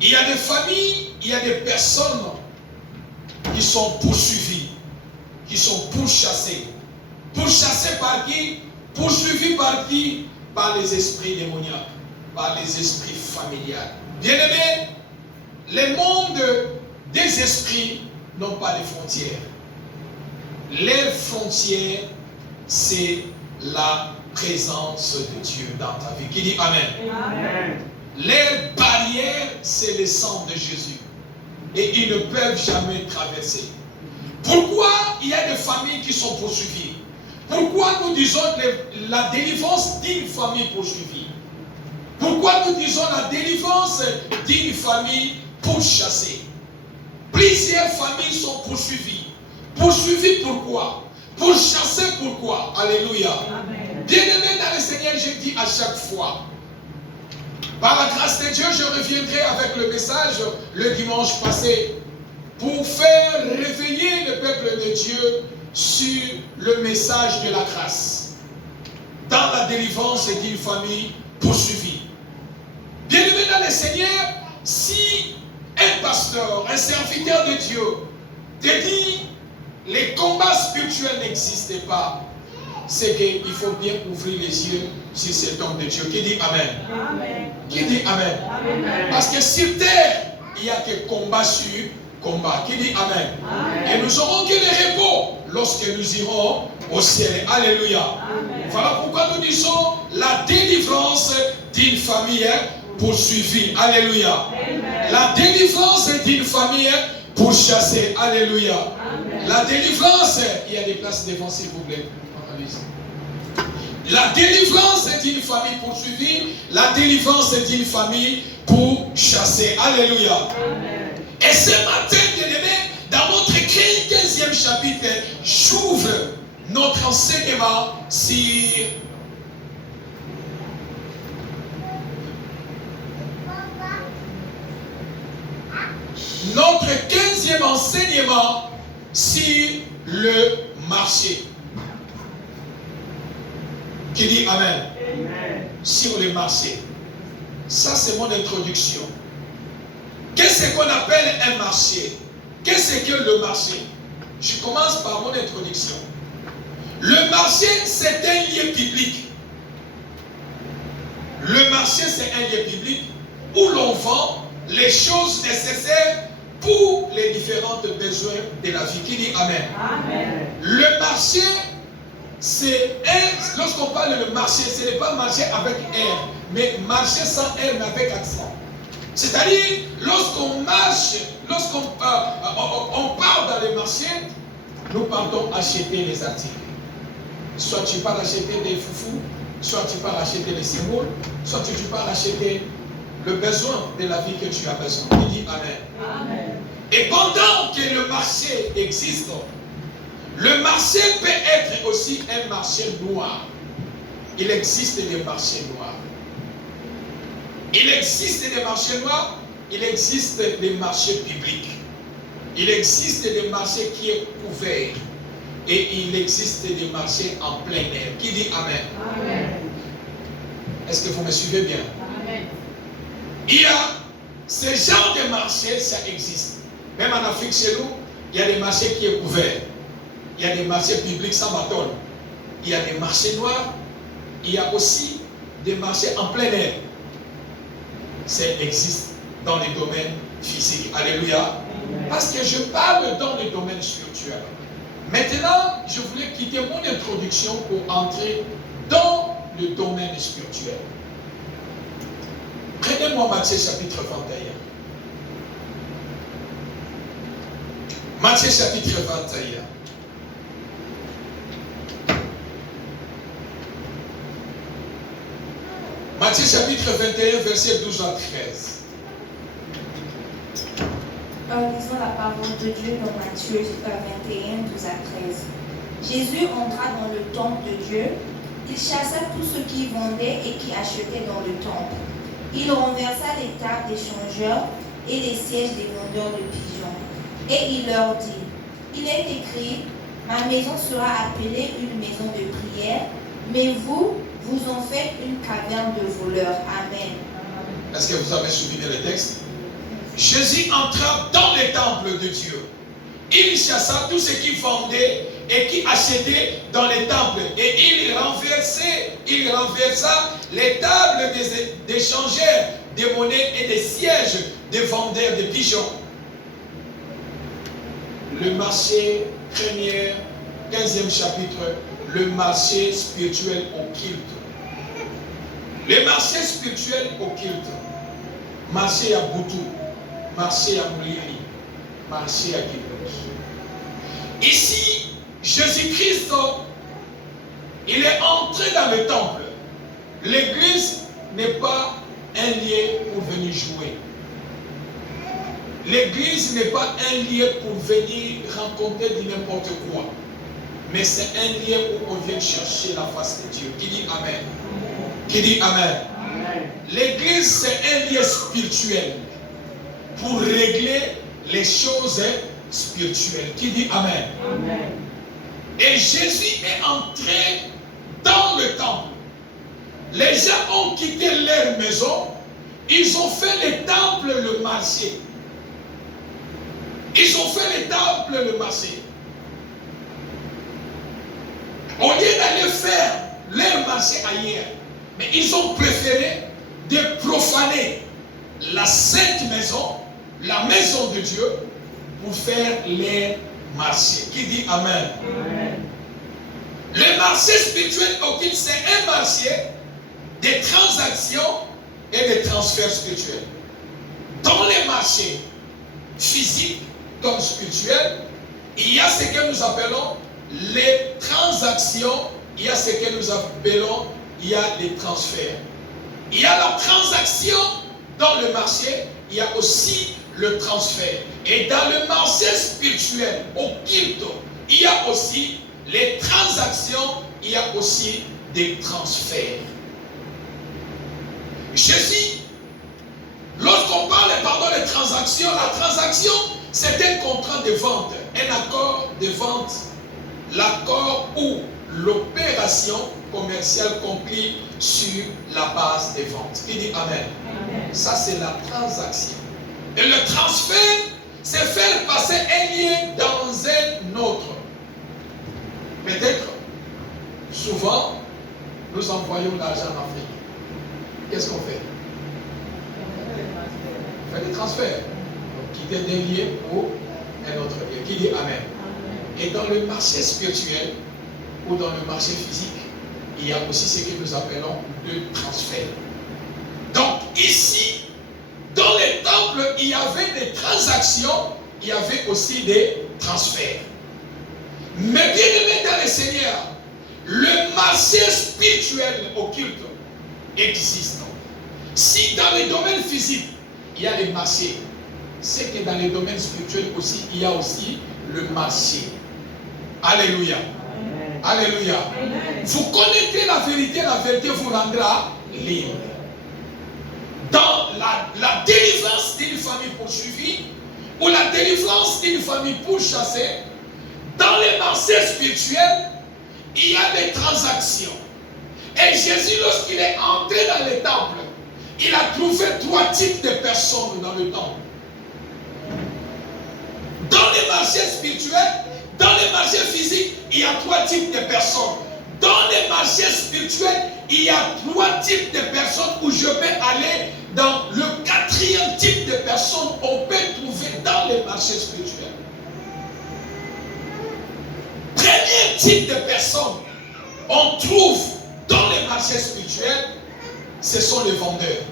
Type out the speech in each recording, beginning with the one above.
Il y a des familles, il y a des personnes qui sont poursuivies, qui sont pourchassées. Pourchassées par qui? Poursuivies par qui? Par les esprits démoniaques, par les esprits familiales. Bien-aimés, les mondes des esprits n'ont pas de frontières. Les frontières, c'est la présence de Dieu dans ta vie. Qui dit Amen? Amen. Les barrières, c'est le sang de Jésus. Et ils ne peuvent jamais traverser. Pourquoi il y a des familles qui sont poursuivies? Pourquoi nous disons la délivrance d'une famille poursuivie? Pourquoi nous disons la délivrance d'une famille pourchassée? Plusieurs familles sont poursuivies. Poursuivies pourquoi? Pourchassées pourquoi? Alléluia. Bien-aimés dans le Seigneur, je dis à chaque fois, par la grâce de Dieu, je reviendrai avec le message le dimanche passé pour faire réveiller le peuple de Dieu sur le message de la grâce dans la délivrance d'une famille poursuivie. Bien-aimés dans le Seigneur, si un pasteur, un serviteur de Dieu te dit les combats spirituels n'existent pas, c'est qu'il faut bien ouvrir les yeux sur cet homme de Dieu. Qui dit Amen? Amen. Qui dit Amen? Amen. Parce que sur terre, il n'y a que combat sur combat. Qui dit Amen? Amen. Et nous aurons que le repos lorsque nous irons au ciel. Alléluia. Amen. Voilà pourquoi nous disons la délivrance d'une famille poursuivie. Alléluia. Amen. La délivrance d'une famille pourchassée. Alléluia. Amen. La délivrance, il y a des places devant s'il vous plaît. La délivrance est une famille poursuivie. La délivrance est une famille pourchassée. Alléluia. Amen. Et ce matin, bien-aimés, dans notre 15e chapitre, j'ouvre notre enseignement sur notre 15e enseignement sur le marché. Qui dit Amen? Amen. Sur le marché. Ça, c'est mon introduction. Qu'est-ce qu'on appelle un marché? Qu'est-ce que le marché? Je commence par mon introduction. Le marché, c'est un lieu public. Le marché, c'est un lieu public où l'on vend les choses nécessaires pour les différents besoins de la vie. Qui dit Amen? Amen. Le marché, c'est un, lorsqu'on parle de marché, ce n'est pas marché avec R, mais marché sans R, mais avec accent. C'est-à-dire, lorsqu'on marche, lorsqu'on on part dans les marchés, nous partons acheter les articles. Soit tu pars acheter des foufous, soit tu pars acheter les symboles, soit tu pars acheter le besoin de la vie que tu as besoin. Il dit Amen. Amen. Et pendant que le marché existe, le marché peut être aussi un marché noir. Il existe des marchés noirs. Il existe des marchés noirs, il existe des marchés publics. Il existe des marchés qui sont couverts. Et il existe des marchés en plein air. Qui dit Amen? Amen. Est-ce que vous me suivez bien? Amen. Il y a ce genre de marché, ça existe. Même en Afrique chez nous, il y a des marchés qui sont couverts. Il y a des marchés publics sans bâton. Il y a des marchés noirs. Il y a aussi des marchés en plein air. Ça existe dans les domaines physiques. Alléluia. Amen. Parce que je parle dans les domaines spirituels. Maintenant, je voulais quitter mon introduction pour entrer dans le domaine spirituel. Prenez-moi Matthieu chapitre 21. Matthieu chapitre 21. Matthieu chapitre 21, verset 12 à 13. Lisons la parole de Dieu dans Matthieu 21, 12 à 13. Jésus entra dans le temple de Dieu. Il chassa tous ceux qui vendaient et qui achetaient dans le temple. Il renversa les tables des changeurs et les sièges des vendeurs de pigeons. Et il leur dit, il est écrit, ma maison sera appelée une maison de prière, mais vous en faites une caverne de voleurs. Amen. Est-ce que vous avez suivi le texte? Jésus entra dans les temples de Dieu. Il chassa tous ceux qui vendaient et qui achetaient dans les temples. Et il renversa les tables des échangeurs, des monnaies et des sièges des vendeurs de pigeons. Le marché premier, 15e chapitre, le marché spirituel occulte. Le marché spirituel occulte. Marché à Boutou, marché à Moulini, marché à Kibouch. Ici, Jésus-Christ, il est entré dans le temple. L'église n'est pas un lieu pour venir jouer. L'église n'est pas un lieu pour venir rencontrer du n'importe quoi. Mais c'est un lieu où on vient chercher la face de Dieu. Qui dit Amen? Qui dit Amen? L'église, c'est un lieu spirituel pour régler les choses spirituelles. Qui dit Amen? Amen. Et Jésus est entré dans le temple. Les gens ont quitté leur maison. Ils ont fait le temple le marché. Ils ont fait le temple le marché. Au lieu d'aller faire leur marché ailleurs, mais ils ont préféré de profaner la sainte maison, la maison de Dieu, pour faire leur marché. Qui dit Amen? Amen. Le marché spirituel occulte, c'est un marché des transactions et des transferts spirituels. Dans les marchés physiques comme spirituels, il y a ce que nous appelons les transactions, il y a ce que nous appelons, il y a les transferts. Il y a la transaction dans le marché, il y a aussi le transfert. Et dans le marché spirituel, occulte, il y a aussi les transactions, il y a aussi des transferts. Jésus, lorsqu'on parle de transactions, la transaction, c'est un contrat de vente, un accord de vente, l'accord ou l'opération commerciale conclue sur la base des ventes. Qui dit Amen? Amen. Ça, c'est la transaction. Et le transfert, c'est faire passer un lien dans un autre. Peut-être, souvent, nous envoyons l'argent en Afrique. Qu'est-ce qu'on fait? On fait des transferts. Donc, quitter d'un lien pour un autre lien. Qui dit Amen? Amen. Et dans le marché spirituel ou dans le marché physique, il y a aussi ce que nous appelons le transfert. Donc, ici, dans les temples, il y avait des transactions, il y avait aussi des transferts. Mais bien aimé dans le Seigneur, le marché spirituel occulte existe. Si dans les domaines physiques, il y a les marchés, c'est que dans les domaines spirituels aussi, il y a aussi le marché. Alléluia. Amen. Alléluia. Amen. Vous connaîtrez la vérité vous rendra libre. Dans la délivrance d'une famille poursuivie ou la délivrance d'une famille pourchassée, dans les marchés spirituels, il y a des transactions. Et Jésus, lorsqu'il est entré dans les temples, il a trouvé 3 types de personnes dans le temple. Dans les marchés spirituels, dans les marchés physiques, il y a 3 types de personnes. Dans les marchés spirituels, il y a 3 types de personnes où je vais aller dans le 4e type de personnes qu'on peut trouver dans les marchés spirituels. Premier type de personnes on trouve dans les marchés spirituels, ce sont les vendeurs.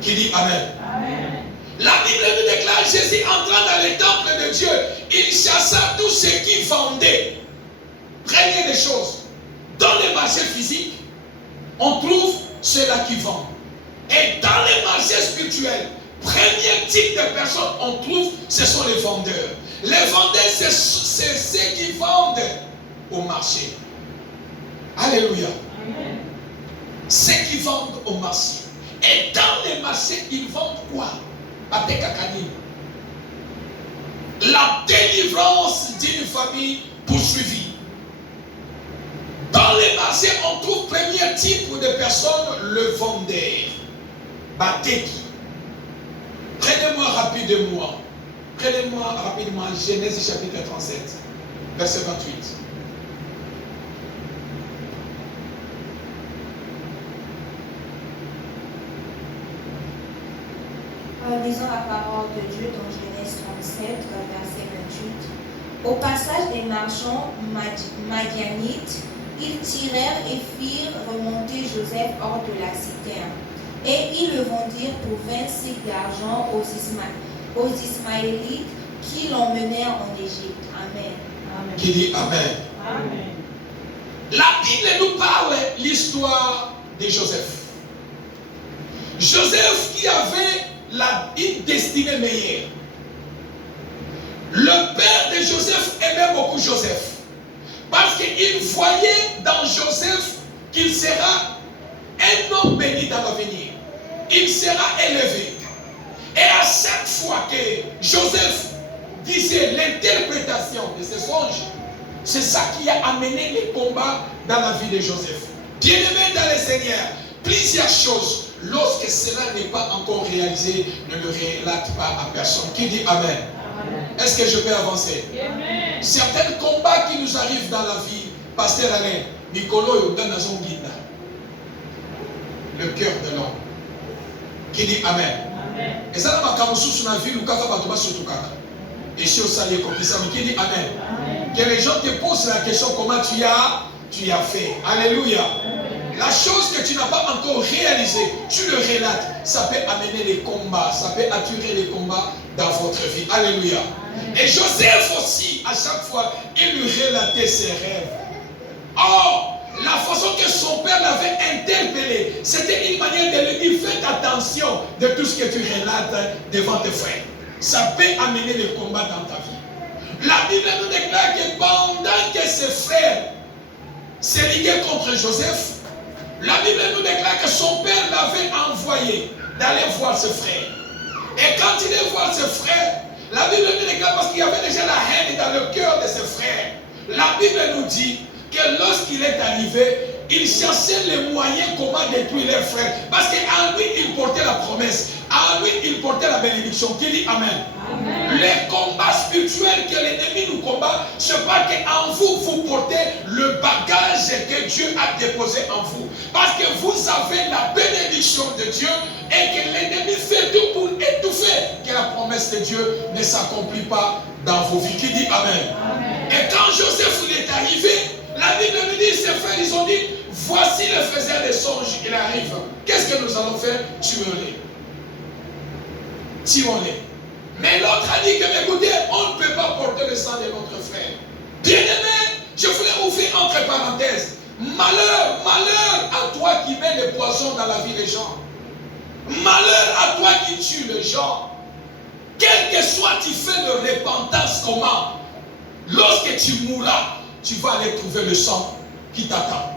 Qui dit Amen? Amen. La Bible nous déclare, Jésus entrant dans les temples de Dieu, il chassa tous ceux qui vendaient. Première des choses, dans les marchés physiques, on trouve ceux-là qui vendent. Et dans les marchés spirituels, premier type de personnes on trouve, ce sont les vendeurs. Les vendeurs, c'est ceux qui vendent au marché. Alléluia. Amen. Ceux qui vendent au marché. Et dans les marchés, ils vendent quoi? La délivrance d'une famille poursuivie. Dans les marchés, on trouve premier type de personnes, le vendeur. Bateki. Prenez-moi rapidement. Prenez-moi rapidement Genèse chapitre 37, verset 28. Lisons la parole de Dieu dans Genèse 37, verset 28. Au passage des marchands madianites, ils tirèrent et firent remonter Joseph hors de la citerne. Et ils le vendirent pour 20 cycles d'argent aux Ismaélites qui l'emmenèrent en Égypte. Amen. Amen. Qui dit Amen. Amen. La Bible nous parle l'histoire de Joseph. Joseph qui avait une destinée meilleure. Le père de Joseph aimait beaucoup Joseph. Parce qu'il voyait dans Joseph qu'il sera un homme béni dans l'avenir. Il sera élevé. Et à chaque fois que Joseph disait l'interprétation de ses songes, c'est ça qui a amené les combats dans la vie de Joseph. Bien-aimé dans le Seigneur, plusieurs choses, lorsque cela n'est pas encore réalisé, ne le relate pas à personne. Qui dit Amen? Est-ce que je peux avancer? Amen. Certains combats qui nous arrivent dans la vie, Pasteur Alain, Nicolo, le cœur de l'homme. Qui dit Amen. Et ça, dans ma sous la vie, et si au salaire comme ça, mais qui dit Amen. Que les gens te posent la question comment tu as fait. Alléluia. La chose que tu n'as pas encore réalisée, tu le relates. Ça peut amener les combats, ça peut attirer les combats dans votre vie. Alléluia. Et Joseph aussi, à chaque fois, il lui relatait ses rêves. Or, la façon que son père l'avait interpellé, c'était une manière de lui dire faites attention de tout ce que tu relates devant tes frères. Ça peut amener les combats dans ta vie. La Bible nous déclare que pendant que ses frères se liguaient contre Joseph, la Bible nous déclare que son père l'avait envoyé d'aller voir ses frères. Et quand il est voir ses frères, la Bible nous déclare parce qu'il y avait déjà la haine dans le cœur de ses frères. La Bible nous dit que lorsqu'il est arrivé, il cherchait les moyens comment détruire les frères. Parce qu'en lui, il portait la promesse. En lui, il portait la bénédiction. Qui dit Amen. Amen. Les combats spirituels que l'ennemi nous combat, c'est pas qu'en vous, vous portez le bagage que Dieu a déposé en vous. Parce que vous avez la bénédiction de Dieu et que l'ennemi fait tout pour étouffer que la promesse de Dieu ne s'accomplit pas dans vos vies. Qui dit Amen. Amen. Et quand Joseph il est arrivé, la Bible nous dit, ses frères, ils ont dit, voici le faiseur des songes, il arrive. Qu'est-ce que nous allons faire? Tuons-les. Tuons-les. Mais l'autre a dit que, écoutez, on ne peut pas porter le sang de notre frère. Bien-aimé, je voulais ouvrir entre parenthèses. Malheur, malheur à toi qui mets le poison dans la vie des gens. Malheur à toi qui tue les gens. Quel que soit, tu fais de repentance comment? Lorsque tu mourras, tu vas aller trouver le sang qui t'attend.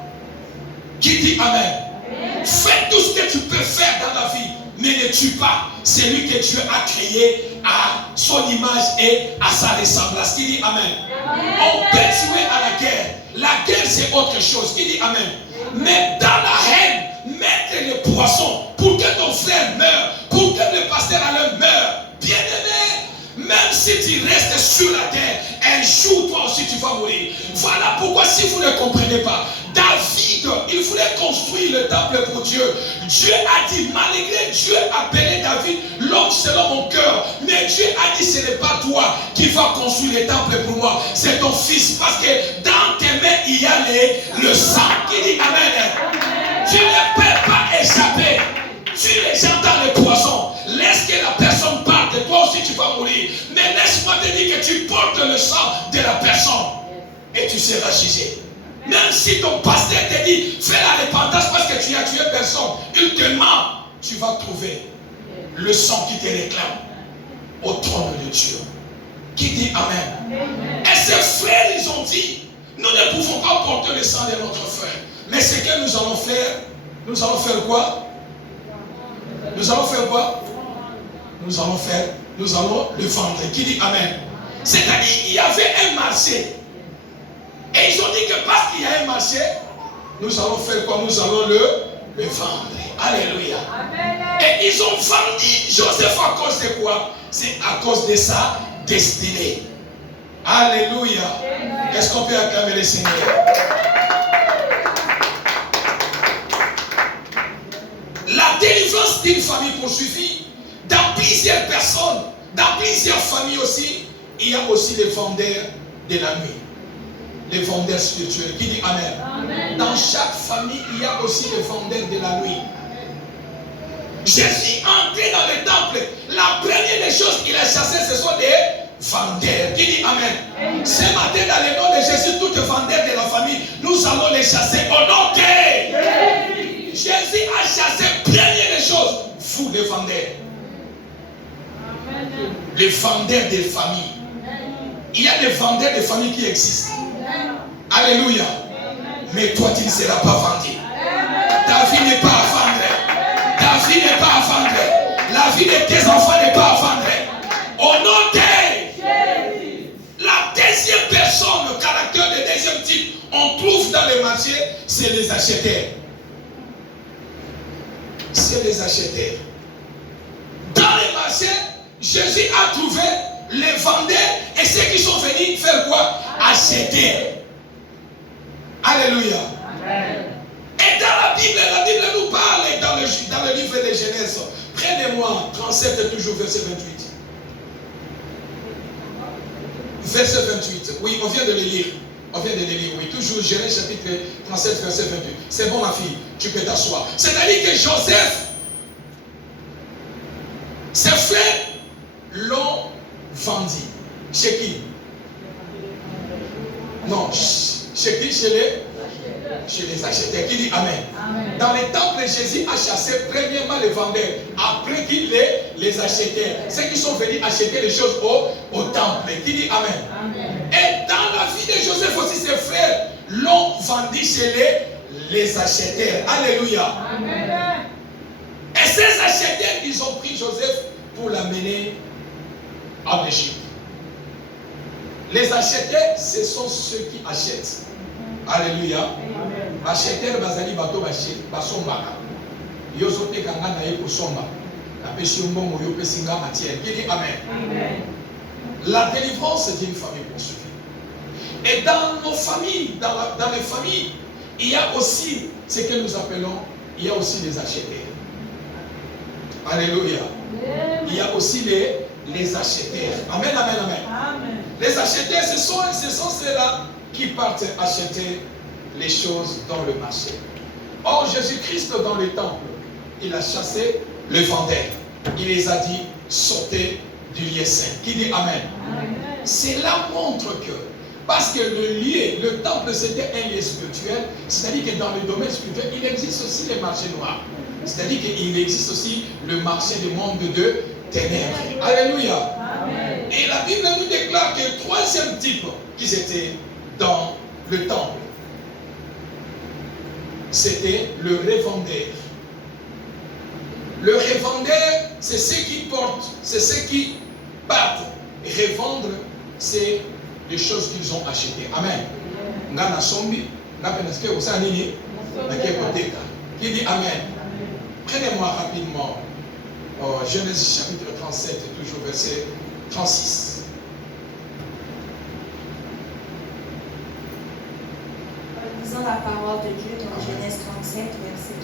Qui dit Amen. Amen. Fais tout ce que tu peux faire dans la vie, mais ne tue pas celui que Dieu a créé à son image et à sa ressemblance. Qui dit Amen. Amen. On peut tuer à la guerre. La guerre c'est autre chose. Qui dit Amen. Amen. Mais dans la haine, mettre le poisson pour que ton frère meure, pour que le pasteur Alain meure. Bien-aimé, même si tu restes sur la terre, un jour toi aussi tu vas mourir. Voilà pourquoi si vous ne comprenez pas, David, il voulait construire le temple pour Dieu. Dieu a dit, malgré Dieu appelé David l'homme selon mon cœur, mais Dieu a dit ce n'est pas toi qui vas construire le temple pour moi, c'est ton fils. Parce que dans tes mains il y a le sang. Qui dit Amen. Tu ne peux pas échapper. Tu les gens dans le poison. Laisse que la personne parte, toi aussi tu vas mourir. Mais laisse-moi te dire que tu portes le sang de la personne et tu seras jugé. Même si ton pasteur te dit fais la repentance parce que tu as tué personne, il te ment, tu vas trouver le sang qui te réclame au trône de Dieu. Qui dit Amen. Et ses frères ils ont dit nous ne pouvons pas porter le sang de notre frère. Mais ce que nous allons faire, nous allons faire quoi? Nous allons faire quoi? Nous allons le vendre. Qui dit Amen. C'est-à-dire il y avait un marché. Et ils ont dit que parce qu'il y a un marché, nous allons faire quoi? Nous allons le vendre. Alléluia. Et ils ont vendu Joseph à cause de quoi? C'est à cause de sa destinée. Alléluia. Est-ce qu'on peut acclamer le Seigneur? La délivrance d'une famille poursuivie, dans plusieurs personnes, dans plusieurs familles aussi, il y a aussi les vendeurs de la nuit. Les vendeurs spirituels. Qui dit Amen? Amen. Dans chaque famille, il y a aussi les vendeurs de la nuit. Jésus entré dans le temple. La première des choses qu'il a chassé, ce sont des vendeurs. Qui dit Amen? Amen. Ce matin, dans le nom de Jésus, tous les vendeurs de la famille, nous allons les chasser au nom de Jésus. Jésus a chassé première des choses, vous les vendeurs. Amen. Les vendeurs des familles. Il y a des vendeurs de famille qui existent. Alléluia. Mais toi, tu ne seras pas vendu. Ta vie n'est pas à vendre. Ta vie n'est pas à vendre. La vie de tes enfants n'est pas à vendre. Au nom de Jésus. La deuxième personne, le caractère de deuxième type, on trouve dans les marchés, c'est les acheteurs. C'est les acheteurs. Dans les marchés, Jésus a trouvé les vendeurs et ceux qui sont venus faire quoi? Acheter. Alléluia. Amen. Et dans la Bible nous parle dans le livre de Genèse. Prenez-moi 37, toujours verset 28. Verset 28. Oui, on vient de le lire. On vient de le lire, oui. Toujours Genèse chapitre 37, verset 28. C'est bon, ma fille, tu peux t'asseoir. C'est-à-dire que Joseph, ses frères l'ont vendu. Chez qui? Non, chez qui? Chez les acheteurs. Qui dit Amen? Amen. Dans les temples, Jésus a chassé premièrement les vendeurs, après qu'il les acheteurs. Ceux qui sont venus acheter les choses au temple. Qui dit Amen? Amen. Et dans la vie de Joseph aussi, ses frères l'ont vendu chez les acheteurs. Alléluia. Amen. Et ces acheteurs, ils ont pris Joseph pour l'amener en Égypte. Les acheteurs, ce sont ceux qui achètent. Alléluia. Acheteur bazali bato basombaka. Yozo te kanga na ye kosomba. La péché mbongo yo pesinga matière. Qui dit Amen. Amen. La délivrance d'une famille poursuivie. Et dans nos familles, dans les familles, il y a aussi ce que nous appelons, il y a aussi les acheteurs. Alléluia. Il y a aussi les acheteurs. Amen, amen, amen. Amen. Les acheteurs, ce sont ceux-là qui partent acheter les choses dans le marché. Or, Jésus-Christ dans le temple, il a chassé les vendeurs. Il les a dit, sortez du lieu saint. Qui dit Amen. Amen. Cela montre que, parce que le temple c'était un lieu spirituel, c'est-à-dire que dans le domaine spirituel, il existe aussi les marchés noirs. C'est-à-dire qu'il existe aussi le marché du monde de ténèbres. Alléluia. Amen. Et la Bible nous déclare que le troisième type qui était dans le temple, c'était le revendeur. Le revendeur, c'est ceux qui portent, c'est ceux qui partent. Revendre, c'est les choses qu'ils ont achetées. Amen. Ngana sombi, napeneske osanini, nakekoteka. Qui dit Amen. Prenez-moi rapidement Genèse chapitre 37, toujours verset 36. Lisons la parole de Dieu dans Genèse 37, verset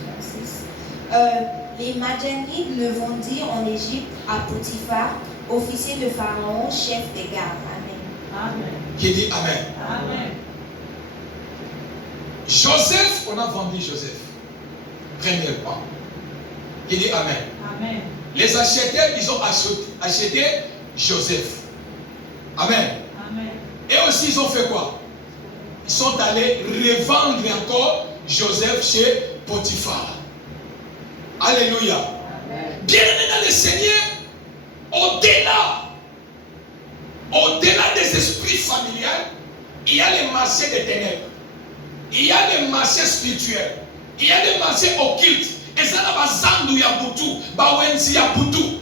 36. Les Madianites le vendirent en Égypte à Potiphar, officier de Pharaon, chef des gardes. Amen. Amen. Qui dit Amen. Amen. Joseph, on a vendu Joseph. Premièrement. Qui dit Amen. Amen. Les acheteurs, ils ont acheté Joseph. Amen. Amen. Et aussi, ils ont fait quoi? Ils sont allés revendre encore Joseph chez Potiphar. Alléluia. Bien-aimé dans le Seigneur, au-delà des esprits familiales, il y a les marchés des ténèbres. Il y a les marchés spirituels. Il y a les marchés occultes. Et ça n'a pas zandu ya butu, bawenzi ya butu.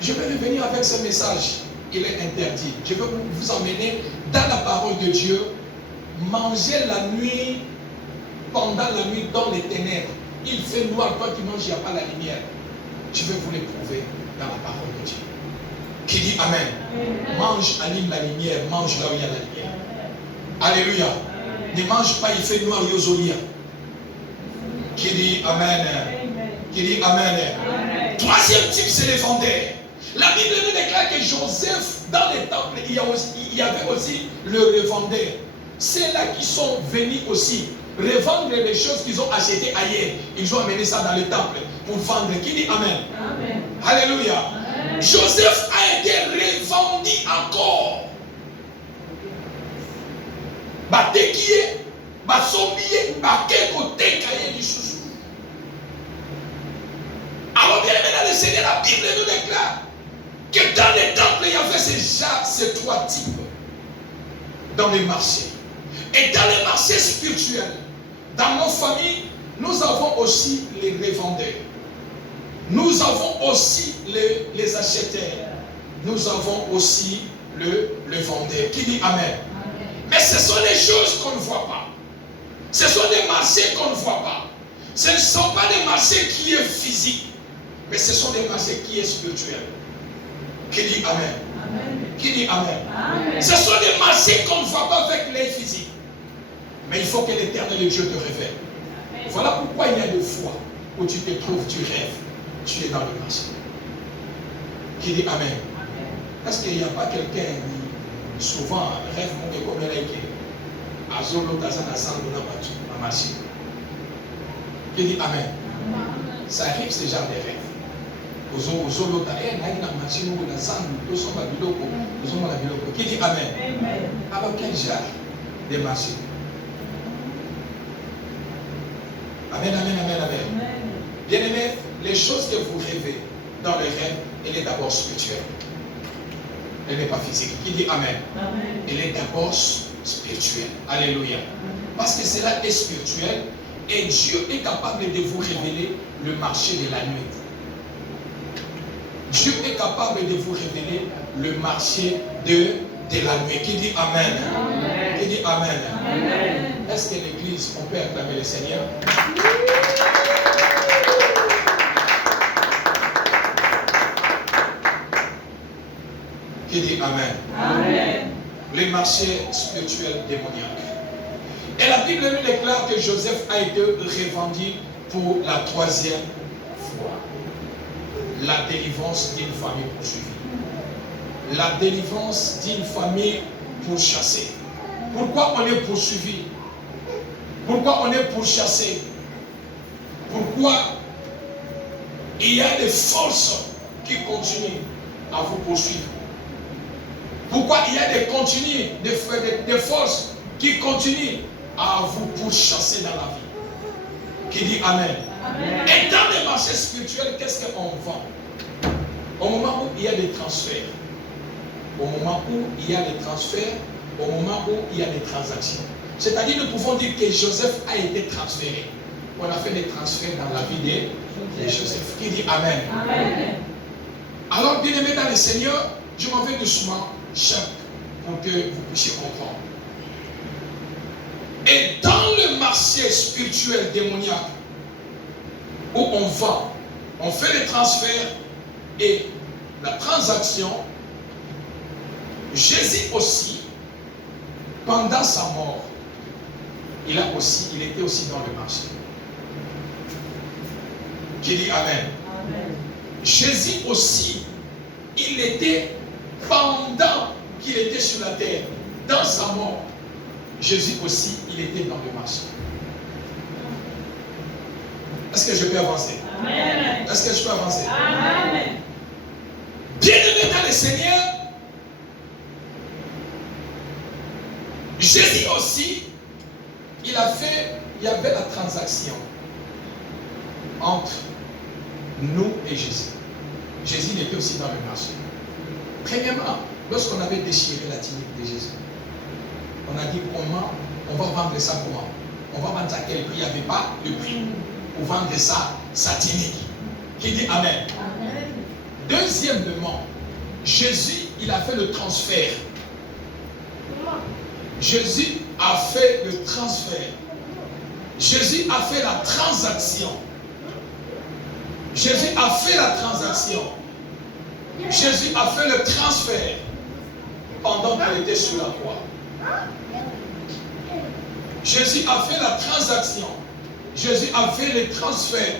Je vais revenir avec ce message. Il est interdit. Je veux vous emmener dans la parole de Dieu. Manger la nuit pendant la nuit dans les ténèbres. Il fait noir, toi qui manges, il n'y a pas la lumière. Je vais vous l'éprouver dans la parole de Dieu. Qui dit Amen. Mange, allume la lumière, mange là où il y a la lumière. Alléluia. Ne mange pas, il fait noir, yozolia. Qui dit Amen. Qui dit Amen. Troisième type, c'est les vendeurs. La Bible nous déclare que Joseph, dans les temples, il y avait aussi le revendeur. Ceux-là qui sont venus aussi revendre les choses qu'ils ont achetées ailleurs. Ils ont amené ça dans le temple pour vendre. Qui dit Amen. Amen. Alléluia. Amen. Joseph a été revendu encore. Batekiye, basombiye, bakekote kaye du chouchou. Alors bien aimé dans le Seigneur, la Bible nous déclare que dans les temples, il y avait ces trois types dans les marchés. Et dans les marchés spirituels, dans nos familles, nous avons aussi les revendeurs. Nous avons aussi les acheteurs. Nous avons aussi le vendeur. Qui dit Amen. Amen. Mais ce sont des choses qu'on ne voit pas. Ce sont des marchés qu'on ne voit pas. Ce ne sont pas des marchés qui sont physiques, mais ce sont des marchés qui sont spirituels. Qui dit Amen. Amen. Qui dit Amen. Amen. Ce sont des marchés qu'on ne voit pas avec l'œil physique. Mais il faut que l'Éternel Dieu te révèle. Amen. Voilà pourquoi il y a des fois où tu te trouves, tu rêves, tu es dans le marché. Qui dit Amen. Amen. Est-ce qu'il n'y a pas quelqu'un qui souvent rêve comme il est Azolo Tazana Sandona Batu, à marché. Qui dit Amen. Amen. Ça arrive ce genre de rêve. Qui dit Amen. Alors quel genre de marché? Amen, amen, amen, amen. Bien aimé, les choses que vous rêvez dans le rêve, elle est d'abord spirituelle. Elle n'est pas physique. Qui dit Amen. Amen. Elle est d'abord spirituelle. Alléluia. Parce que cela est spirituel et Dieu est capable de vous révéler le marché de la nuit. Dieu est capable de vous révéler le marché de la nuit. Qui dit Amen. Amen. Qui dit Amen. Amen. Est-ce que l'église, on peut acclamer le Seigneur? Qui dit Amen. Amen. Les marchés spirituels démoniaques. Et la Bible nous déclare que Joseph a été revendu pour la troisième fois. La délivrance d'une famille poursuivie. La délivrance d'une famille pourchassée. Pourquoi on est poursuivi? Pourquoi on est pourchassé? Pourquoi il y a des forces qui continuent à vous poursuivre? Pourquoi il y a des forces qui continuent à vous pourchasser dans la vie? Qui dit Amen. Amen. Et dans les marchés spirituels, qu'est-ce qu'on vend? Au moment où il y a des transferts, au moment où il y a des transferts, au moment où il y a des transactions. C'est-à-dire, nous pouvons dire que Joseph a été transféré. On a fait des transferts dans la vie de Joseph. Qui dit Amen. Amen. Alors, bien aimé dans le Seigneur, je m'en vais doucement, chaque, pour que vous puissiez comprendre. Et dans le marché spirituel démoniaque, où on vend, on fait les transferts et la transaction, Jésus aussi, pendant sa mort, il était aussi dans le marché. Qui dit Amen. Amen. Jésus aussi, il était pendant qu'il était sur la terre, dans sa mort. Jésus aussi, il était dans le marché. Est-ce que je peux avancer? Amen. Est-ce que je peux avancer? Amen. Bien-aimé dans le Seigneur, Jésus aussi, il y avait la transaction entre nous et Jésus. Jésus était aussi dans le marché. Premièrement, lorsqu'on avait déchiré la tunique de Jésus, on a dit comment, on va vendre ça comment? On va vendre ça à quel prix? Il n'y avait pas le prix pour vendre ça, sa tunique. Qui dit Amen. Amen. Deuxièmement, Jésus, il a fait le transfert. Jésus a fait le transfert Jésus a fait la transaction. Jésus a fait la transaction. Jésus a fait le transfert pendant qu'il était sur la croix. Jésus a fait la transaction. Jésus a fait le transfert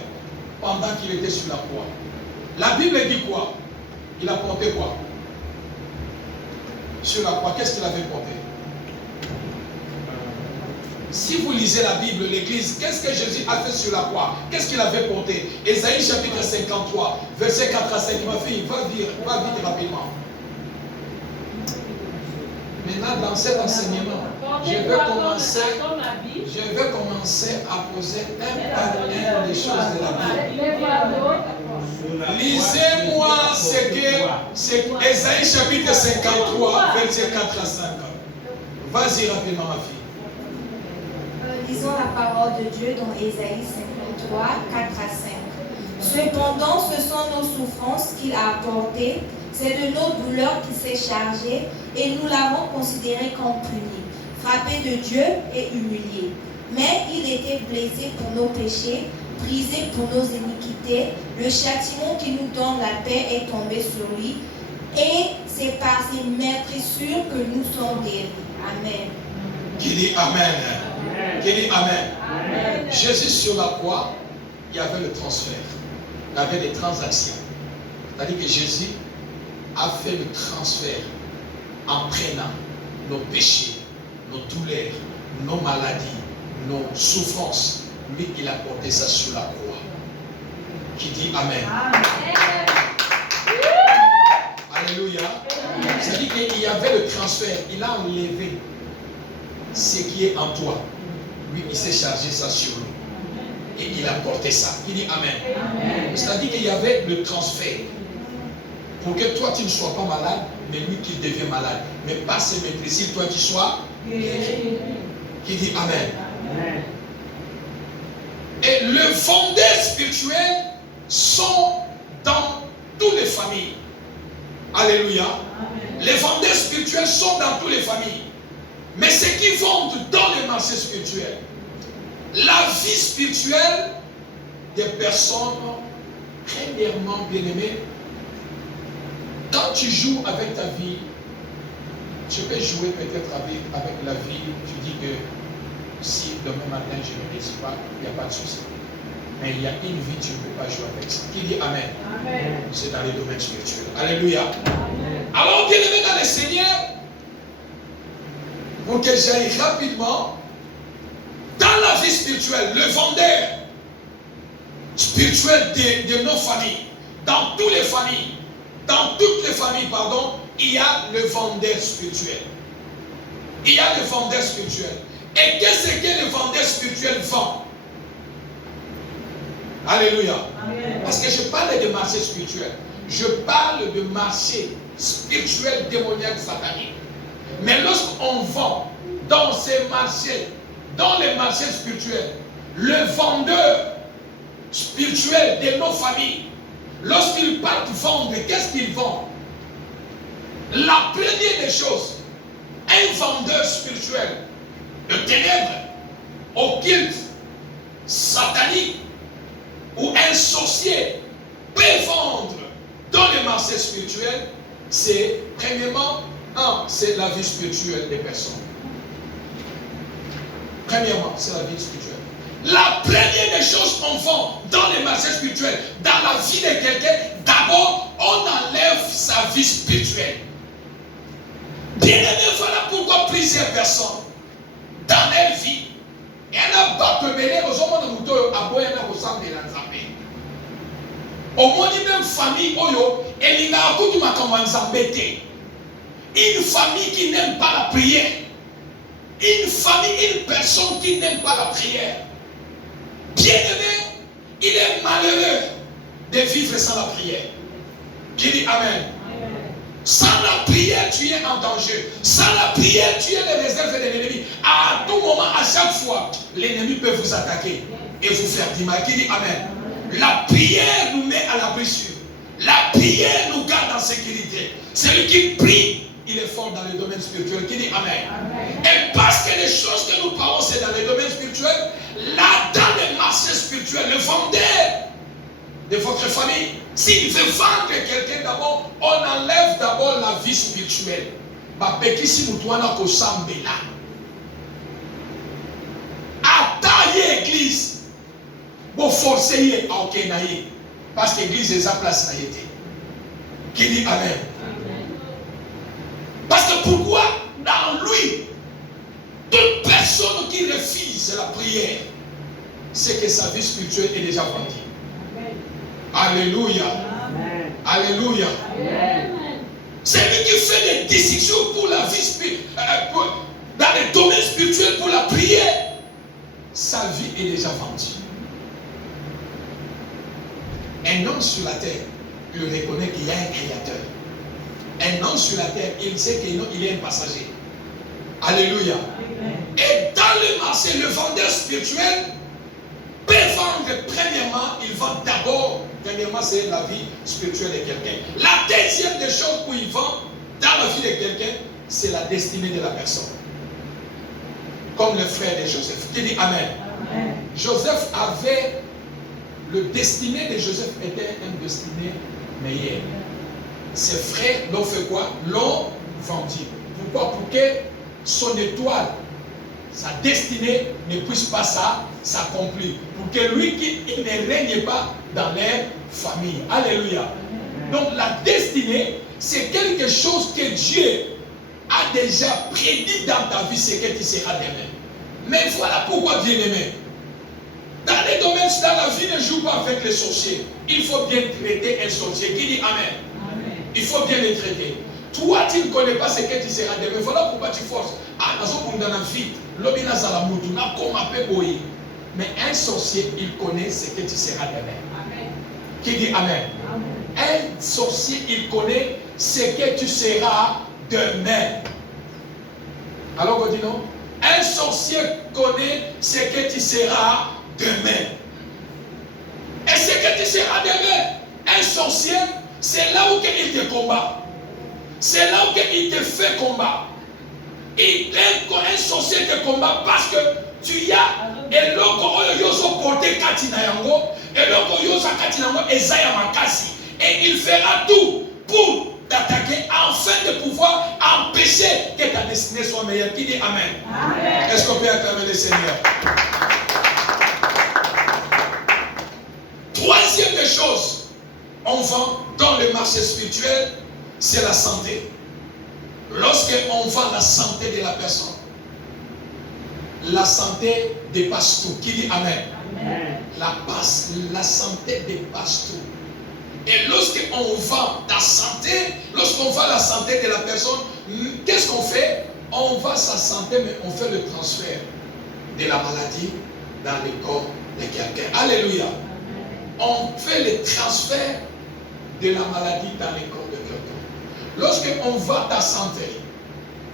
pendant qu'il était sur la croix. La Bible dit quoi? Il a porté quoi? Sur la croix, qu'est-ce qu'il avait porté? Si vous lisez la Bible, l'Église, qu'est-ce que Jésus a fait sur la croix? Qu'est-ce qu'il avait porté? Ésaïe chapitre 53, verset 4 à 5. Ma fille, va vite rapidement. Maintenant, dans cet enseignement, je vais commencer à poser un par un les choses de la Bible. Lisez-moi ce que Ésaïe chapitre 53, verset 4 à 5. Vas-y rapidement, ma fille. Lisons la parole de Dieu dans Ésaïe 53, 4 à 5. Cependant, ce sont nos souffrances qu'il a apportées, c'est de nos douleurs qu'il s'est chargé, et nous l'avons considéré comme puni, frappé de Dieu et humilié. Mais il était blessé pour nos péchés, brisé pour nos iniquités. Le châtiment qui nous donne la paix est tombé sur lui, et c'est par ses meurtrissures que nous sommes guéris. Amen. Qui dit Amen? Qui dit Amen? Amen. Jésus sur la croix, il y avait le transfert. Il y avait des transactions. C'est-à-dire que Jésus a fait le transfert en prenant nos péchés, nos douleurs, nos maladies, nos souffrances. Lui, il a porté ça sur la croix. Qui dit Amen? Amen. Alléluia. C'est-à-dire qu'il y avait le transfert. Il a enlevé ce qui est en toi. Lui, il s'est chargé ça sur lui. Et il a porté ça. Il dit Amen. Amen. C'est-à-dire qu'il y avait le transfert. Pour que toi, tu ne sois pas malade, mais lui qui devient malade. Mais pas ses maîtrises, toi, tu sois guéri. Qui dit Amen. Amen. Et le fondement spirituel sont dans toutes les familles. Alléluia. Amen. Les fondements spirituels sont dans toutes les familles. Mais ce qui vendent dans les marchés spirituels, la vie spirituelle des personnes, premièrement bien-aimées, quand tu joues avec ta vie, tu peux jouer peut-être avec la vie, tu dis que si demain matin je ne réussis pas, il n'y a pas de souci. Mais il y a une vie, tu ne peux pas jouer avec ça. Qui dit Amen? Amen. C'est dans les domaines spirituels. Alléluia. Amen. Alors, bien-aimés dans le Seigneur, pour que j'aille rapidement, dans la vie spirituelle, le vendeur spirituel de nos familles, dans toutes les familles, il y a le vendeur spirituel. Il y a le vendeur spirituel. Et qu'est-ce que le vendeur spirituel vend? Alléluia. Amen. Parce que je parle de marché spirituel. Je parle de marché spirituel, démoniaque, satanique. Mais lorsqu'on vend dans ces marchés, dans les marchés spirituels, le vendeur spirituel de nos familles, lorsqu'il part vendre, qu'est-ce qu'il vend? La première des choses, un vendeur spirituel de ténèbres, occulte, satanique, ou un sorcier peut vendre dans les marchés spirituels, c'est premièrement, c'est la vie spirituelle des personnes. Premièrement, c'est la vie spirituelle. La première des choses qu'on vend dans les marchés spirituels, dans la vie de quelqu'un, d'abord, on enlève sa vie spirituelle. Bien aimé, voilà pourquoi plusieurs personnes, dans leur vie, il y en a pas que mêler aux hommes de moutons à boire un ensemble de l'anzambé. Au moins, même famille, oyo, et il y a beaucoup de m'embêter. Une famille qui n'aime pas la prière. Une famille, une personne qui n'aime pas la prière. Bien aimé, il est malheureux de vivre sans la prière. Qui dit Amen. Amen. Sans la prière, tu es en danger. Sans la prière, tu es les réserves de l'ennemi. À tout moment, à chaque fois, l'ennemi peut vous attaquer et vous faire du mal. Qui dit Amen. La prière nous met à la blessure. La prière nous garde en sécurité. Celui qui prie il est fort dans les domaines spirituels. Qui dit Amen. Et parce que les choses que nous parlons, c'est dans les domaines spirituels, là, dans les marchés spirituels, le vendeur de votre famille, s'il veut vendre quelqu'un d'abord, on enlève d'abord la vie spirituelle. Attendez l'église. Vous forcez à ok naïe. Parce que l'église est sa place naïe. Qui dit Amen. Parce que pourquoi dans lui, toute personne qui refuse la prière, c'est que sa vie spirituelle est déjà vendue. Alléluia. Amen. Alléluia. Amen. C'est lui qui fait des décisions pour la vie spirituelle, dans les domaines spirituels pour la prière. Sa vie est déjà vendue. Un homme sur la terre, il reconnaît qu'il y a un créateur. Un homme sur la terre, il sait qu'il est un passager. Alléluia. Amen. Et dans le marché, le vendeur spirituel peut vendre, premièrement, il vend d'abord, premièrement, c'est la vie spirituelle de quelqu'un. La deuxième des choses où il vend dans la vie de quelqu'un, c'est la destinée de la personne. Comme le frère de Joseph. Qui dit Amen. Amen. Joseph avait, le destiné de Joseph était un destiné meilleur. Ses frères l'ont fait quoi? L'ont vendu. Pourquoi? Pour que son étoile, sa destinée ne puisse pas s'accomplir. Pour que lui qui ne règne pas dans leur famille. Alléluia. Donc la destinée, c'est quelque chose que Dieu a déjà prédit dans ta vie, c'est que tu seras demain. Mais voilà pourquoi, bien aimé, dans les domaines, dans la vie, ne joue pas avec les sorciers. Il faut bien traiter un sorcier. Qui dit Amen. Amen. Il faut bien les traiter. Toi, tu ne connais pas ce que tu seras demain. Voilà pourquoi tu forces. Ah, mais un sorcier, il connaît ce que tu seras demain. Amen. Qui dit Amen. Amen. Un sorcier, il connaît ce que tu seras demain. Alors, on dit non? Un sorcier connaît ce que tu seras demain. Et ce que tu seras demain, un sorcier, c'est là où il te combat. C'est là où il te fait combat. Un sorcier te combat parce que tu as et l'autre yoso porté katina yango et l'autre yoso katina yango ezaya makasi et il fera tout pour t'attaquer afin de pouvoir empêcher que ta destinée soit meilleure. Qui dit Amen. Amen. Est-ce qu'on peut acclamer le Seigneur? Troisième des choses, on vend dans le marché spirituel, c'est la santé. Lorsqu'on vend la santé de la personne, la santé dépasse tout. Qui dit Amen. Amen. La santé dépasse tout. Et lorsqu'on vend ta santé, lorsqu'on vend la santé de la personne, qu'est-ce qu'on fait? On vend sa santé, mais on fait le transfert de la maladie dans le corps de quelqu'un. Alléluia. On fait le transfert de la maladie dans le corps de quelqu'un. Lorsqu'on vend ta santé,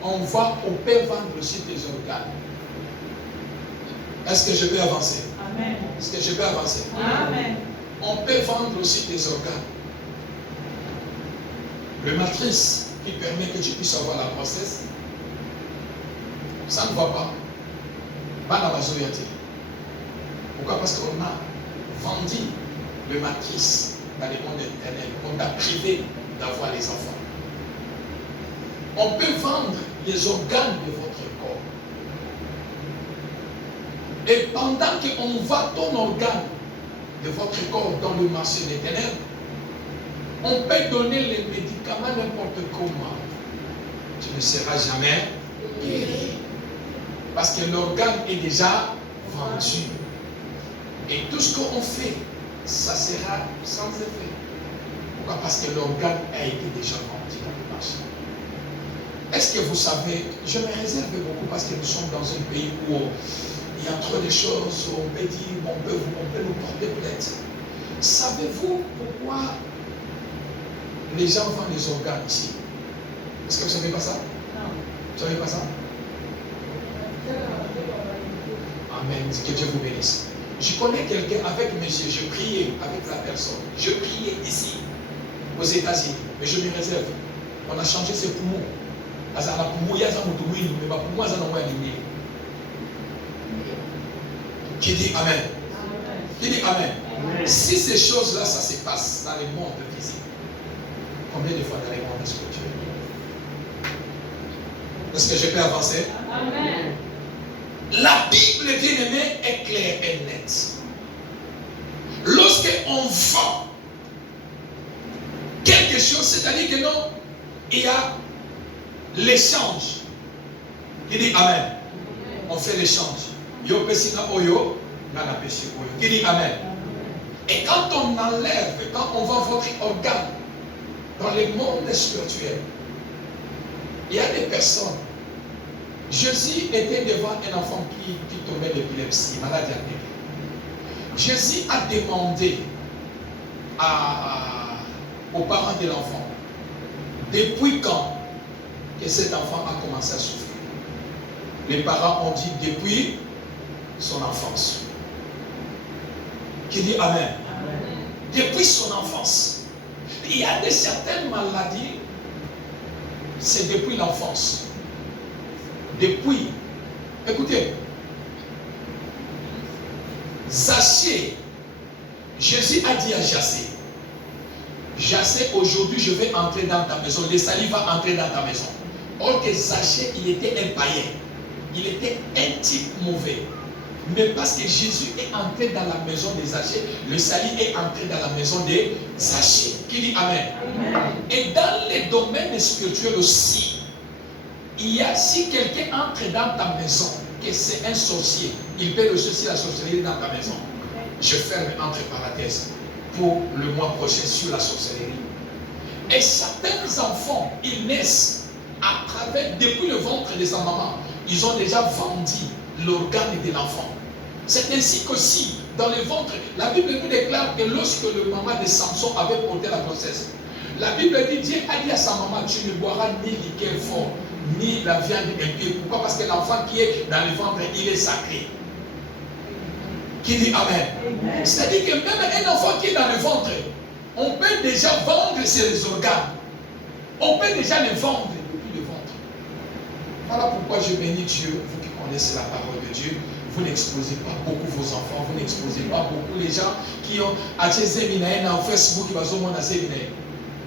on peut vendre aussi tes organes. Est-ce que je peux avancer? Amen. Est-ce que je peux avancer? Amen. On peut vendre aussi tes organes. Le matrice qui permet que tu puisses avoir la grossesse, ça ne va pas. Pas la majorité. Pourquoi? Parce qu'on a vendu le matrice dans le monde éternel. On t'a privé d'avoir les enfants. On peut vendre les organes de votre corps. Et pendant qu'on vend ton organe de votre corps dans le marché des ténèbres, on peut donner les médicaments n'importe comment. Tu ne seras jamais guéri. Parce que l'organe est déjà vendu. Et tout ce qu'on fait, ça sera sans effet. Pourquoi? Parce que l'organe a été déjà vendu dans le marché. Est-ce que vous savez, je me réserve beaucoup parce que nous sommes dans un pays où il y a trop de choses, où on peut dire, on peut nous porter plainte. Savez-vous pourquoi les gens vendent les organes ici? Est-ce que vous ne savez pas ça? Non. Vous ne savez pas ça? Amen. Que Dieu vous bénisse. Je connais quelqu'un avec mes yeux, je priais avec la personne. Je priais ici, aux États-Unis, mais je me réserve. On a changé ses poumons. Qui dit Amen? Qui dit Amen? Si ces choses-là, ça se passe dans le monde physique, combien de fois dans le monde spirituel? Est-ce que je peux avancer? Amen. La Bible, bien-aimée, est claire et nette. Lorsqu'on vend quelque chose, c'est-à-dire que non, il y a l'échange. Qui dit Amen? On fait l'échange. Yo pesina oyo, nana pesi oyo. Qui dit Amen? Et quand on enlève, quand on vend votre organe dans le monde spirituel, il y a des personnes. Jésus était devant un enfant qui tombait d'épilepsie, malade à Jésus a demandé aux parents de l'enfant, depuis quand que cet enfant a commencé à souffrir? Les parents ont dit depuis son enfance. Qui dit Amen? Amen. Depuis son enfance. Il y a certaines maladies, c'est depuis l'enfance. Depuis, écoutez, Zachée, Jésus a dit à Zachée, aujourd'hui je vais entrer dans ta maison, l'Esaïe va entrer dans ta maison. Or que Zachée, il était un païen, il était un type mauvais. Mais parce que Jésus est entré dans la maison de Zachée, le salut est entré dans la maison de Zachée. Qui dit Amen? Amen. Et dans les domaines spirituels aussi, il y a, si quelqu'un entre dans ta maison, que c'est un sorcier, il peut ressusciter la sorcellerie dans ta maison. Je ferme entre parenthèses pour le mois prochain sur la sorcellerie. Et certains enfants, ils naissent à travers, depuis le ventre de sa maman, ils ont déjà vendu l'organe de l'enfant. C'est ainsi qu'aussi, dans le ventre, la Bible nous déclare que lorsque le maman de Samson avait porté la grossesse, la Bible dit, Dieu a dit à sa maman, tu ne boiras ni liqueur fort, ni la viande impure. Pourquoi? Parce que l'enfant qui est dans le ventre, il est sacré. Qui dit Amen? Amen. C'est-à-dire que même un enfant qui est dans le ventre, on peut déjà vendre ses organes. On peut déjà les vendre depuis le ventre. Voilà pourquoi je bénis Dieu, vous qui connaissez la parole de Dieu. Vous n'exposez pas beaucoup vos enfants, vous n'exposez pas beaucoup les gens qui ont acheté dans Facebook,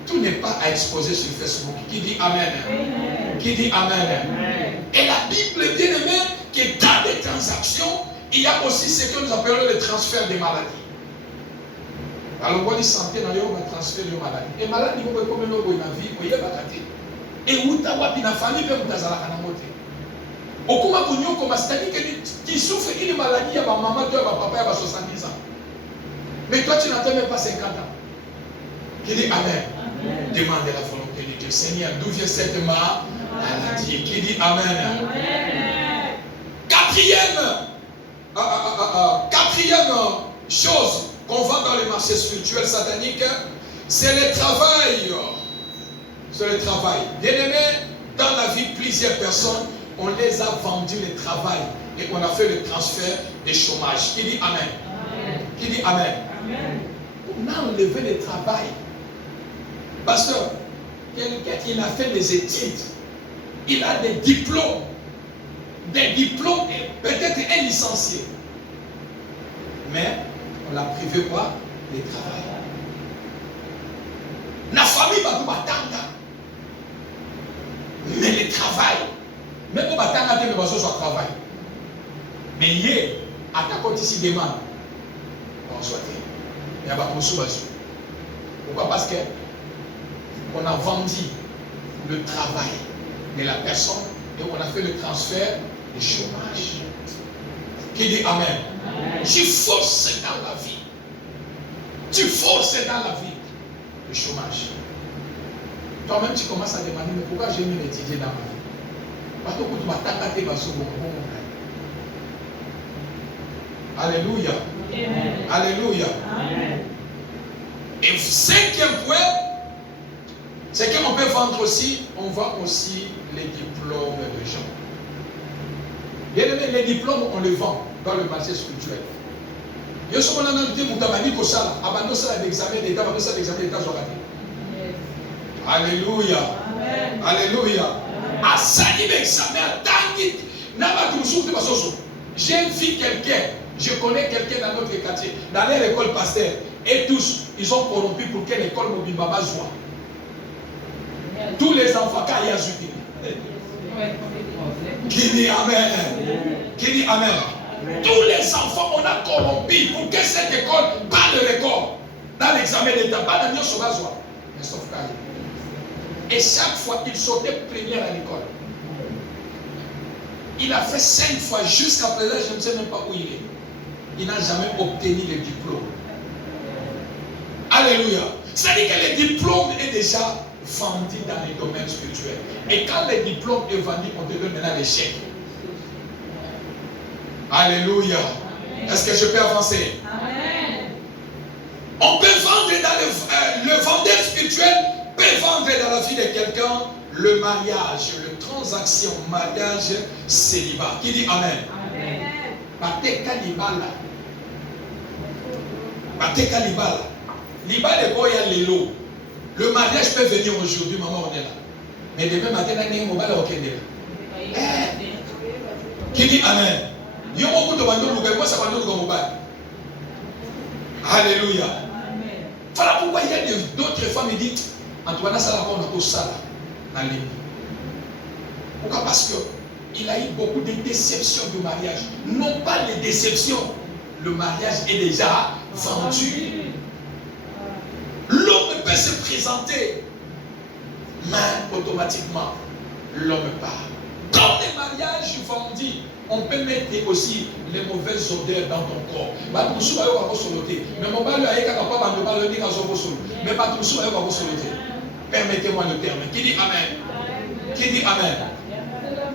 tout n'est pas à exposer sur Facebook. Qui dit Amen? Amen. Qui dit Amen? Amen. Et la Bible dit même que dans les transactions, il y a aussi ce que nous appelons le transfert des maladies. Alors, on dit santé, on va transférer les maladies. Et maladies, on va comme une vie, on va y et où tu as une famille, on va c'est-à-dire que tu souffres d'une maladie, il y a ma maman, toi, ma papa, il y a 70 ans. Mais toi, tu n'attends même pas 50 ans. Qui dit Amen? Amen. Demande la volonté de Dieu. Seigneur, d'où vient cette maladie? Qui dit Amen? Amen. Quatrième chose qu'on vend dans le marché spirituel satanique, c'est le travail. C'est le travail. Bien aimé, dans la vie, plusieurs personnes, on les a vendus le travail et on a fait le transfert des chômages. Qui dit Amen? Amen. Qui dit Amen? Amen. On a enlevé le travail. Pasteur, quelqu'un qui a fait des études, il a des diplômes et peut-être un licencié. Mais on l'a privé quoi? Le travail. La famille va tout attendre. Mais le travail, même pour attendre que le soit travail. Mais hier, à ta côté ici demande, on soit il y a pas de sous. Pourquoi? Parce que on a vendu le travail de la personne et on a fait le transfert du chômage. Qui dit Amen? Amen. Tu forces dans la vie. Tu forces dans la vie le chômage. Toi-même, tu commences à demander, mais pourquoi j'ai mis étudier dans ma vie? Parce que tu m'as Alléluia. Amen. Alléluia. Amen. Et cinquième point, c'est qu'on peut vendre aussi, on vend aussi les diplômes de gens. Bien aimé, les diplômes, on les vend dans le marché spirituel. Il y a ce qu'on a dit, Moutamani Kosala, abandonne ça l'examen d'État, Alléluia. Amen. Alléluia. Amen. À Sani l'examen, j'ai vu quelqu'un, je connais quelqu'un dans notre quartier, dans leur école pasteur, et tous, ils ont corrompu pour que l'école mobile Baba soit. Tous les enfants, quand il y a ajouté. Qui dit Amen? Qui dit Amen? Tous les enfants, on a corrompu pour que cette école bat le record dans l'examen d'État. Pas dans Sauf et chaque fois, il sautait premier à l'école. Il a fait 5 fois jusqu'à présent, je ne sais même pas où il est. Il n'a jamais obtenu le diplôme. Alléluia. C'est-à-dire que le diplôme est déjà vendu dans les domaines spirituels. Et quand le diplôme est vendu, on te donne maintenant les chèques. Alléluia. Est-ce que je peux avancer? Amen. On peut vendre dans le vendeur spirituel peut vendre dans la vie de quelqu'un le mariage, le transaction, mariage, célibat. Qui dit Amen? Amen. Bateka libala. Bateka libala. Libala est quoi il y a l'élo. Le mariage peut venir aujourd'hui, maman, on est là. Mais demain matin, on est mobile au Kenya. Qui dit Amen? Il y a beaucoup de bandes, moi ça va nous comme mobile. Alléluia. Voilà pourquoi il y a d'autres femmes qui disent Antoine, ça là, on a tout ça là. Pourquoi? Parce qu'il a eu beaucoup de déceptions du mariage. Non pas les déceptions. Le mariage est déjà vendu. L'homme peut se présenter, mais automatiquement, l'homme part. Dans les mariages vendus, on peut mettre aussi les mauvaises odeurs dans ton corps. Mais permettez-moi le terme. Qui dit Amen? Qui dit Amen?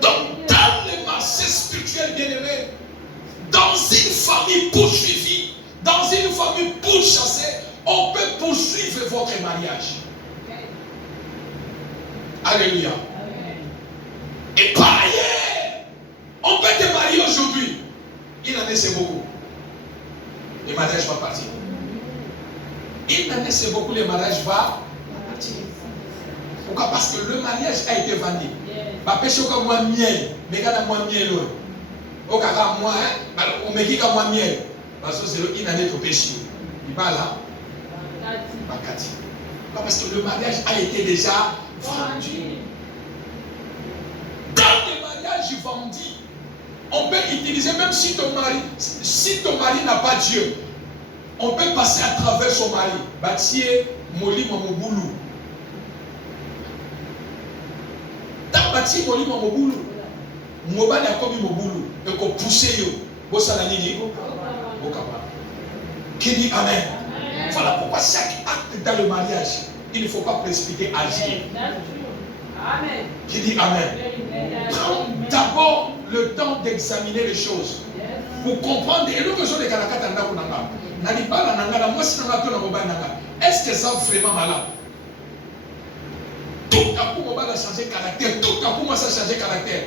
Donc, dans le marché spirituel bien-aimé, dans une famille poursuivie, dans une famille pourchassée, on peut poursuivre votre mariage. Alléluia. Et par ailleurs, on peut te marier aujourd'hui. Il en est, c'est beaucoup. Le mariage va partir. Il en est, c'est beaucoup. Le mariage va partir. Pourquoi? Parce que le mariage a été vendu. Ma péché au cas moi miel, mais quand moi miel, au cas moi, on me dit qu'à moi miel, parce que c'est le il en est au péché. Il va là. Parce que le mariage a été déjà vendu. Dans le mariage vendu, on peut utiliser, même si ton mari n'a pas Dieu, on peut passer à travers son mari. Bâtir Moli Mamoboulou. Dans bâtir Moli Mamoboulou, Mobali a commis Moboulou, et qu'on pousse yo. Bosalanini, Bokaba. Qui dit Amen? Voilà pourquoi chaque acte dans le mariage, il ne faut pas précipiter, agir. Amen. Qui dit Amen? Prends d'abord le temps d'examiner les choses pour comprendre. Et l'autre chose de Kalakata Nakunanga, Nalibala Nanga, moi si Nanga Nanga, est-ce que ça vraiment malade? Tout à coup, on va changer de caractère. Tout à coup, moi ça changer de caractère.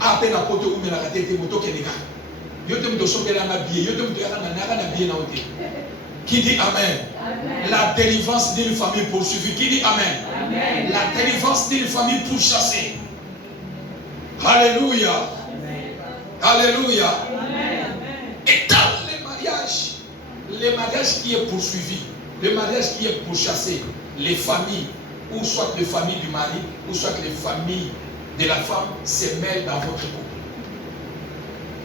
À peine à côté où il a la tête, moto Kenika. Yo te me sauver la billet, yo te me dire la billet na côté. Qui dit Amen? Amen. La délivrance d'une famille poursuivie. Qui dit Amen? Amen. La délivrance d'une famille pourchassée. Alléluia. Amen. Alléluia. Amen. Et dans les mariages qui est poursuivi, le mariage qui est pourchassé, les familles, ou soit les familles du mari, ou soit les familles de la femme, se mêlent dans votre couple.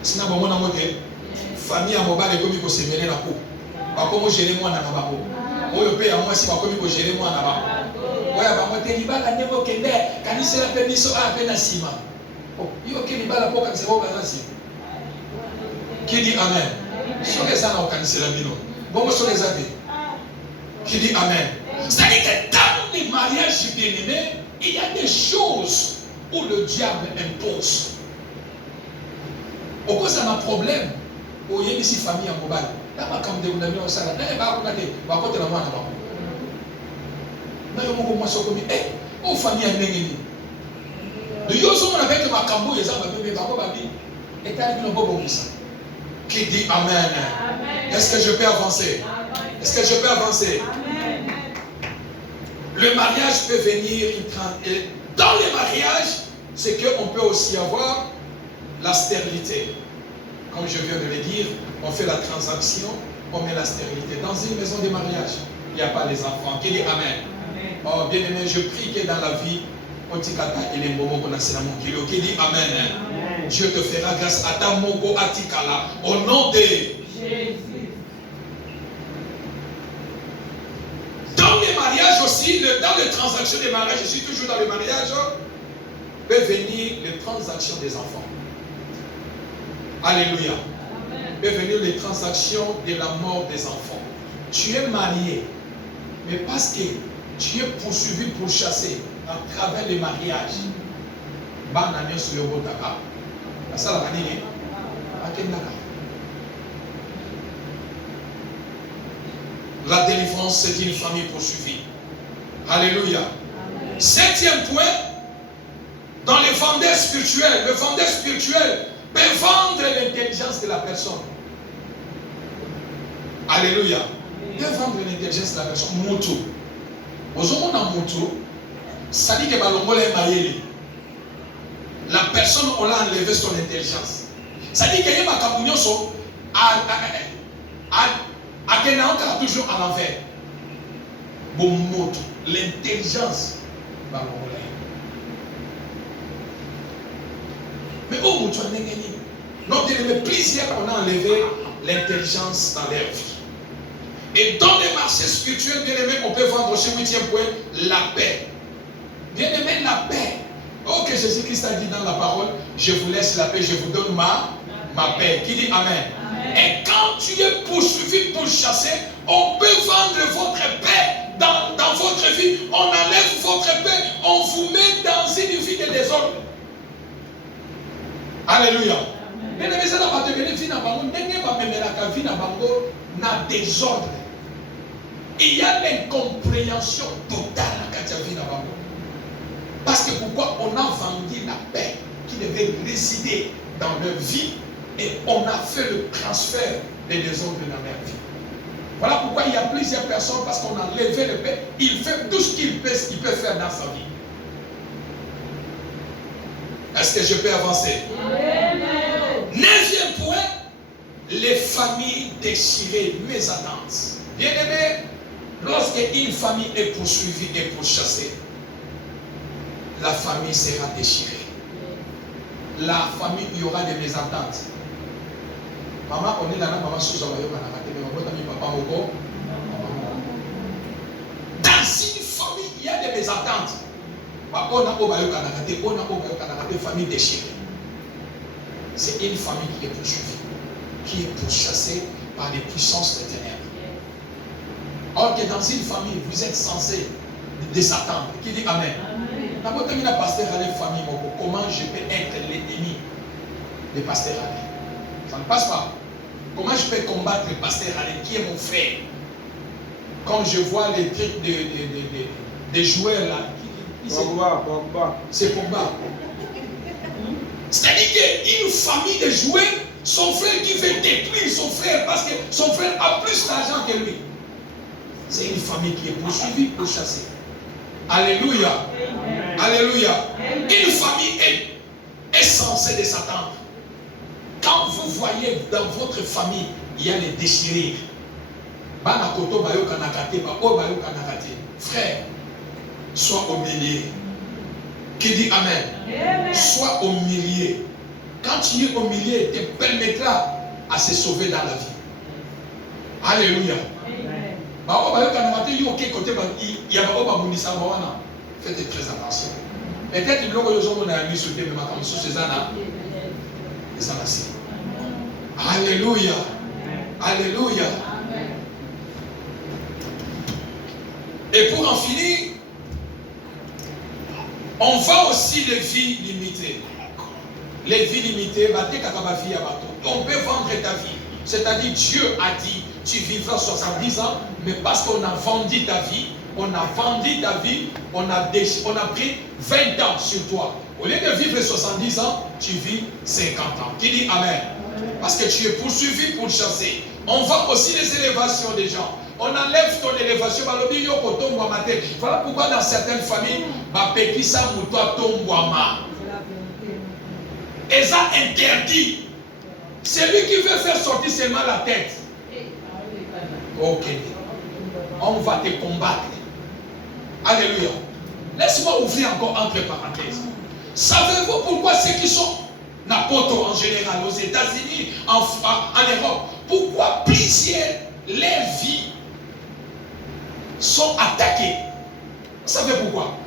Sinon, bon, on a famille à mobile et comme il faut se mêler la couple. Comment gérer moi dans la babo? Au pays à moi si comment gérer moi dans la babo? Ouais, bah moi t'es libre à niveau kende, quand il se la permission à peine à ciment. Oh, il y a qui libre à pour quand c'est bon quand c'est. Qui dit Amen? Sur les ans quand c'est la bino. Bon moi sur les années. Qui dit Amen? C'est-à-dire que dans les mariages bien-aimés, il y a des choses où le diable impose. Au cause d'un problème, où il y a ici famille en mobile. Là, ma comme des amis au salon, eh, bah, on a des, bah, côté la moi, là-bas. Là, il y a beaucoup moins sur comme, eh, oh, famille en Nengeni. Le yoso, on avait que ma cambo, les gens, ma bébé, ma babi, et t'as dit, bon, bon, ça. Qui dit Amen? Est-ce que je peux avancer? Est-ce que je peux avancer? Le mariage peut venir Dans les mariages, c'est qu'on peut aussi avoir la stérilité. Comme je viens de le dire, on fait la transaction, on met la stérilité. Dans une maison de mariage, il n'y a pas les enfants. Qui dit Amen? Oh, bien aimé, je prie que dans la vie, on dit qui dit Amen. Dieu te fera grâce à ta moko atikala au nom de Jésus. Dans les mariages aussi, dans les transactions des mariages, je suis toujours dans le mariage, peut venir les transactions des enfants. Alléluia. Peut venir les transactions de la mort des enfants. Tu es marié, mais parce que tu es poursuivi, pourchassé à travers les mariages. La délivrance, c'est une famille poursuivie. Alléluia. Amen. 7e point, dans le vendeur spirituel, le vendeur spirituel peut vendre l'intelligence de la personne. Alléluia. Peut vendre l'intelligence de la personne. Moto. Aujourd'hui, on moto, ça dit que la personne, on l'a enlevé son intelligence. Ça dit qu'il y a ma cabouillon à toujours à l'envers. Bon moto, l'intelligence. Mais au moto, on a gagné. Donc, il y a plusieurs qu'on a enlevé l'intelligence dans leur vie. Et dans les marchés spirituels, bien aimé, on peut vendre aussi 8e point, la paix. Bien aimé, la paix. Oh, que Jésus-Christ a dit dans la parole, je vous laisse la paix, je vous donne ma paix. Qui dit Amen. Amen. Et quand tu es poursuivi, pourchassé, on peut vendre votre paix dans votre vie. On enlève votre paix, on vous met dans une vie de désordre. Alléluia. Bien aimé, ça n'a pas devenu vie dans bango, n'est pas même la vie dans bango, n'a désordre. Il y a l'incompréhension totale dans la vie dans bango. Parce que pourquoi on a vendu la paix qui devait résider dans leur vie et on a fait le transfert des désordres dans leur vie. Voilà pourquoi il y a plusieurs personnes, parce qu'on a levé le paix, il fait tout ce qu'il peut faire dans sa vie. Est-ce que je peux avancer? Amen. 9e point, les familles déchirées, mes attentes. Bien aimé, lorsque une famille est poursuivie et pourchassée, la famille sera déchirée. La famille, il y aura des mésententes. Maman, on est là, maman, sous la papa, dans une famille, il y a des mésententes. On a une famille déchirée. C'est une famille qui est poursuivie, qui est pourchassée par les puissances des ténèbres. Or que dans une famille, vous êtes censé désattendre. Qui dit Amen? D'abord, quand il y a un pasteur à la famille, comment je peux être l'ennemi des pasteurs à la? Ça ne passe pas. Comment je peux combattre le pasteur à la qui est mon frère? Quand je vois les trucs des joueurs là, c'est Pogba. C'est-à-dire qu'une famille de joueurs, son frère qui veut détruire son frère parce que son frère a plus d'argent que lui. C'est une famille qui est poursuivie, pourchassée. Alléluia. Amen. Alléluia. Amen. Une famille est censée s'attendre. Quand vous voyez dans votre famille, il y a les déchirures. Frère, sois au milieu. Qui dit Amen? Amen. Sois au milieu. Quand tu es au milieu, te permettra à se sauver dans la vie. Alléluia. Faites très attention. Peut-être que nous avons mis sur le thème comme sous ces années. Alléluia. Alléluia. Et pour en finir, on voit aussi les vies limitées. Les vies limitées, on peut vendre ta vie. C'est-à-dire, Dieu a dit, tu vivras 70 ans, mais parce qu'on a vendu ta vie, on a pris 20 ans sur toi. Au lieu de vivre 70 ans, tu vis 50 ans. Qui dit Amen? Parce que tu es poursuivi, pourchassé. On voit aussi les élévations des gens. on enlève ton élévation. Voilà pourquoi dans certaines familles, et ça interdit. C'est lui qui veut faire sortir seulement la tête. Ok. On va te combattre. Alléluia. Laisse-moi ouvrir encore entre parenthèses. Savez-vous pourquoi ceux qui sont apôtres en général, aux États-Unis, en Europe, pourquoi plusieurs leurs vies sont attaquées? Vous savez pourquoi?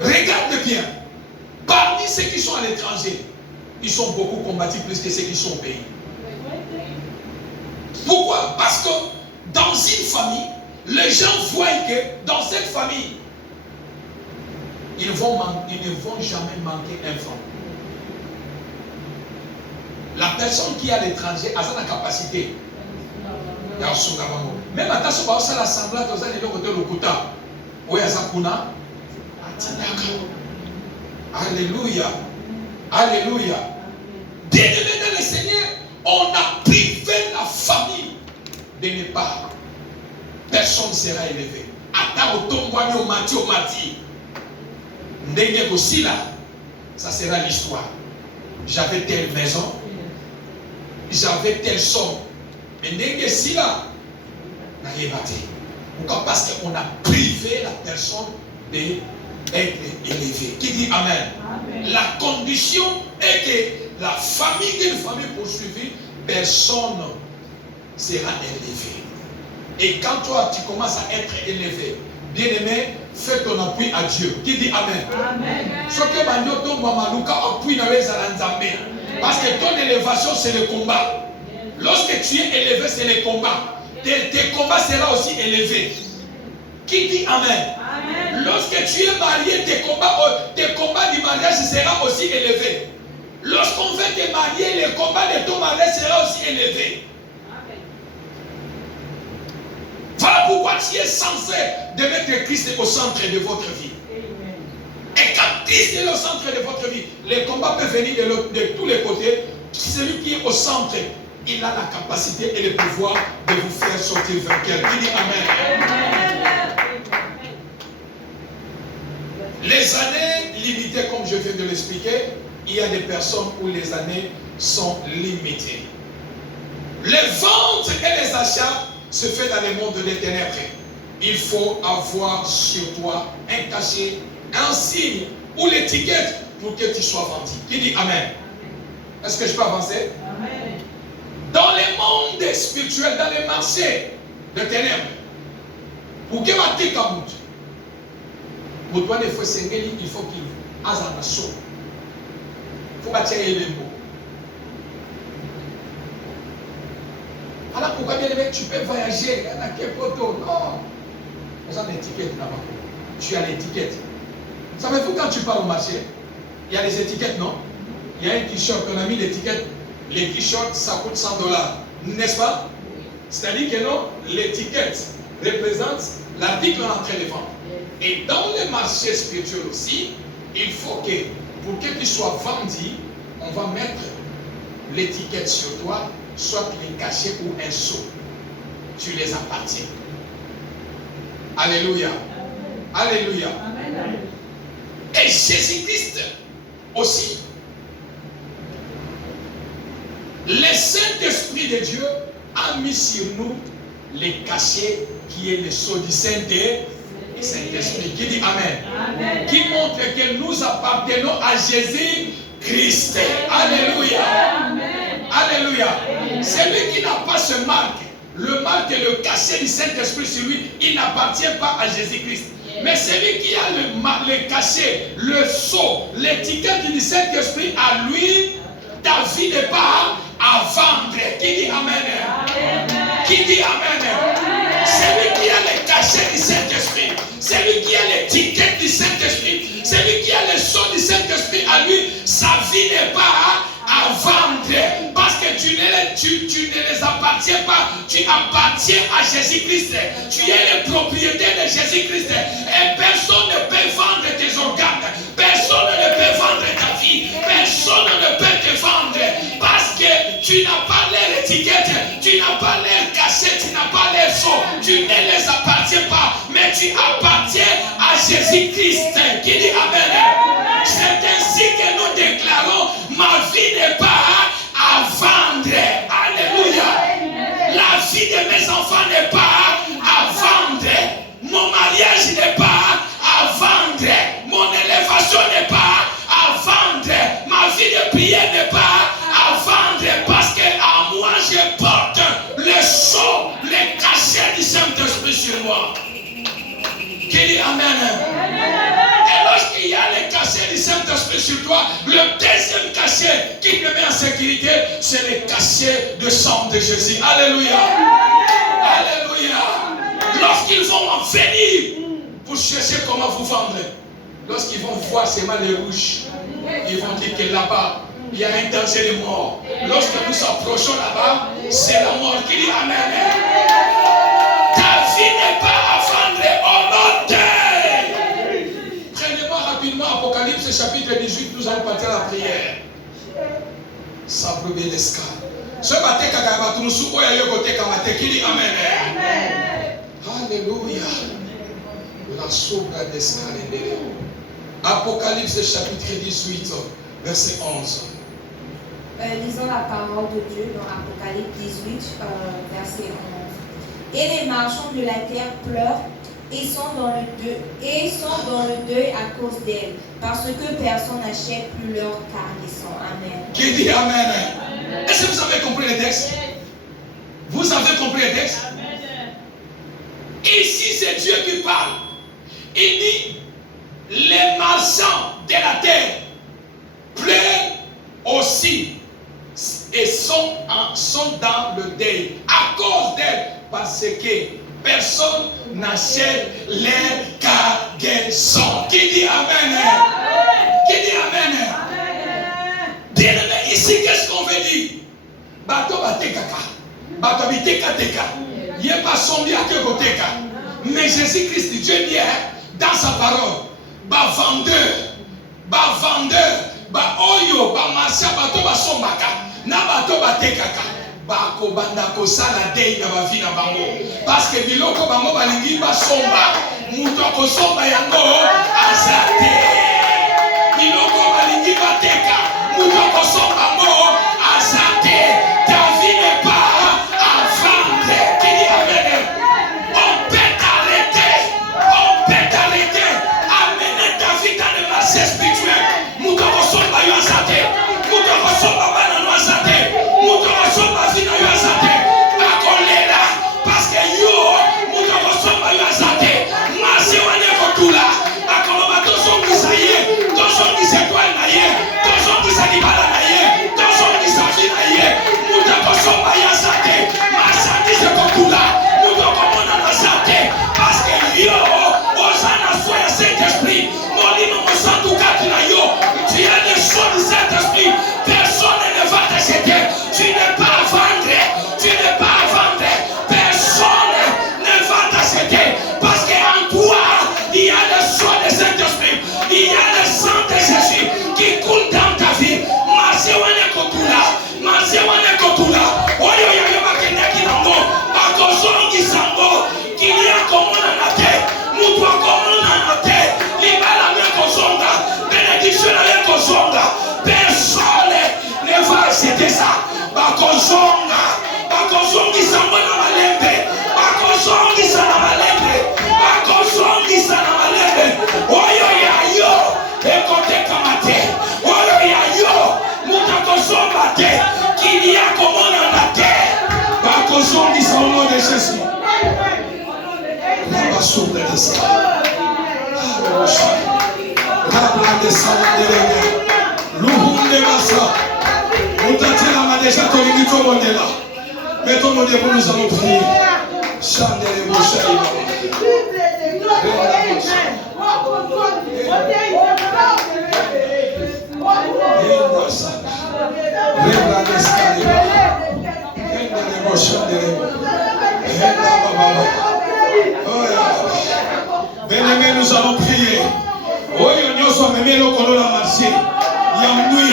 Regardez bien. Parmi ceux qui sont à l'étranger, ils sont beaucoup combattus plus que ceux qui sont au pays. Pourquoi? Parce que dans une famille, les gens voient que dans cette famille, ils ne vont jamais manquer un franc. La personne qui est à l'étranger a la capacité. Même à l'assemblée, alléluia. Alléluia. Bien-aimé dans le Seigneur, on a privé la famille de ne pas. Personne ne sera élevé. Aussi là, ça sera l'histoire. J'avais telle maison, j'avais telle somme. Mais si là, pourquoi? Parce qu'on a privé la personne d'être élevée. Qui dit Amen? Amen. La condition est que la famille d'une famille poursuivie, personne ne sera élevé. Et quand toi tu commences à être élevé, bien-aimé, fais ton appui à Dieu. Qui dit Amen? Amen. Parce que ton élévation, c'est le combat. Lorsque tu es élevé, c'est le combat. Tes combats seront aussi élevés. Qui dit Amen? Amen. Lorsque tu es marié, tes combats du mariage seront aussi élevés. Lorsqu'on veut te marier, les combats de ton mariage seront aussi élevés. Voilà pourquoi tu es censé de mettre Christ au centre de votre vie. Et quand Christ est au centre de votre vie, les combats peuvent venir de tous les côtés. Celui qui est au centre, il a la capacité et le pouvoir de vous faire sortir vainqueur. Qui dit Amen? Les années limitées, comme je viens de l'expliquer, il y a des personnes où les années sont limitées. Les ventes et les achats se fait dans le monde des ténèbres. Il faut avoir sur toi un cachet, un signe ou l'étiquette pour que tu sois vendu. Qui dit Amen? Est-ce que je peux avancer? Amen. Dans le monde spirituel, dans les marchés de ténèbres, pour que ma tête amoute, pour toi, il faut qu'il ait un saut. Il faut bâtir les mots. Alors pourquoi bien aimé, tu peux voyager à quel poteau? Non. On a l'étiquette là-bas. Tu as l'étiquette. Savez-vous quand tu pars au marché, il y a des étiquettes, non? Il y a un t-shirt, on a mis l'étiquette. Les t-shirts, ça coûte $100. N'est-ce pas? C'est-à-dire que non, l'étiquette représente l'article en train de vendre. Et dans les marchés spirituels aussi, il faut que, pour que tu sois vendu, on va mettre l'étiquette sur toi, soit les cachets ou un sceau. Tu les appartiens. Alléluia. Amen. Alléluia. Amen. Et Jésus-Christ aussi. Le Saint-Esprit de Dieu a mis sur nous les cachets qui est le sceau du Saint-Esprit. Qui dit Amen. Amen. Qui montre que nous appartenons à Jésus-Christ. Alléluia. Amen. Alléluia. Celui qui n'a pas ce marque, le marque et le cachet du Saint-Esprit sur lui, il n'appartient pas à Jésus-Christ. Mais celui qui a le cachet, le sceau, l'étiquette du Saint-Esprit, à lui, ta vie n'est pas à vendre. Qui dit Amen? Amen. Qui dit Amen? Amen. Celui qui a le cachet du Saint-Esprit, celui qui a l'étiquette du Saint-Esprit, celui qui a le sceau du Saint-Esprit, à lui, sa vie n'est pas à vendre. Parce que tu ne les appartiens pas. Tu appartiens à Jésus-Christ. Tu es le propriétaire de Jésus-Christ. Et personne ne peut vendre tes organes. Personne ne peut vendre ta vie. Personne ne peut te vendre. Parce que tu n'as pas leur étiquette, tu n'as pas leur cachet, tu n'as pas leur son, tu ne les appartiens pas, mais tu appartiens à Jésus-Christ. Qui dit Amen? C'est ainsi que nous déclarons, ma vie n'est pas à vendre. Alléluia. La vie de mes enfants n'est pas à vendre. Mon mariage n'est pas à vendre. Mon élévation n'est pas à vendre. Ma vie de prière n'est pas à vendre. Parce que à moi je porte le sceau, le cachet du Saint-Esprit sur moi. Qui dit Amen? Et lorsqu'il y a le cachet du Saint-Esprit sur toi, le deuxième cachet qui te met en sécurité, c'est le cachet de sang de Jésus. Alléluia. Alléluia. Lorsqu'ils vont venir pour chercher comment vous vendre, lorsqu'ils vont voir seulement les rouges, ils vont dire que là-bas, il y a un danger de mort. Lorsque nous approchons là-bas, c'est la mort qui dit Amen. Ta vie n'est pas à vendre au monte. Prenez-moi rapidement Apocalypse chapitre 18, nous allons partir à la prière. Ça peut bien l'escale. Ce matin, quand nous sommes à côté de qui dit Amen. Alléluia. La sobra d'escale. Apocalypse chapitre 18, verset 11. Lisons la parole de Dieu dans Apocalypse 18, verset 11. Et les marchands de la terre pleurent et sont dans le deuil à cause d'elle, parce que personne n'achète plus leur cargaison. Amen. Qui dit Amen? Est-ce que vous avez compris le texte? Vous avez compris le texte? Ici, c'est Dieu qui parle. Il dit, les marchands de la terre pleurent aussi et sont dans le deuil à cause d'elle, parce que personne n'achète les cargaisons. Qui dit Amen? Qui dit Amen? Bien-aimé, ici, qu'est-ce qu'on veut dire? Bato batekaka, bato bitekateka, yeba sombi akekoteka. Mais Jésus-Christ, Dieu dit dans sa parole, ba vendeur, ba oyo, ba marcha, bato ba sombaka, na bato batekaka. Bako banda kosala dei na bavi na bango parce que biloko bango balingi basomba muto kosomba yango azate biloko balingi bateka muto kosomba ngo azate. Ta vie n'est pas à vendre. Qui dit Amen? On peut t'arrêter amener ta vie dans le marché spirituel. Muto kosomba yo azate muto kosomba bana no azate muto kosomba vina yo azate bakolela parce que yo muto kosomba yo azate masi wane kotula akoloba tozongisa ye tozongisa étoile na ye tozongisa libala na ye tozongisa vi na ye muto kosomba yo azate masandise kotula muto komona na azate parce que yo oza na foi ya Saint-Esprit molimo mosantu kati na yo tu as les choses du Saint-Esprit. Personne ne va t'acheter. Tu n'es pas à vendre. Tu n'es pas à vendre. Personne ne va t'acheter. Parce qu'en toi, il y a le sang du Saint-Esprit. Il y a le sang de Jésus qui coule dans ta vie. Masewane kotula. Masewane kotula. Oyo yayo bakendaki nango. Bakozongi sango. Kilia komona na te. Mutwa komona na te. Libala me kozonga. Bénédiction na kozonga. Personne ne va acheter ça. Bakozonga. Bakozongi sango na malembe. Bakozongi sana malembe. Bakozongi sana malembe. Oyo ya yo. Ekote kamate. Oyo ya yo. Mutakozonga te. Kilia komona na te. Bakozongi sa au nom de Jésus. La basoubre de ça. Rabla de ça de l'aimer. L'ouhounde massa. Moutatela m'a déjà tolingi tout le monde là. Mettons nos debout, nous allons prier. Chandele Bouchaïba. Bien-aimés, nous allons prier. Oyo nyoso amemelo kolola marché. Yamnui,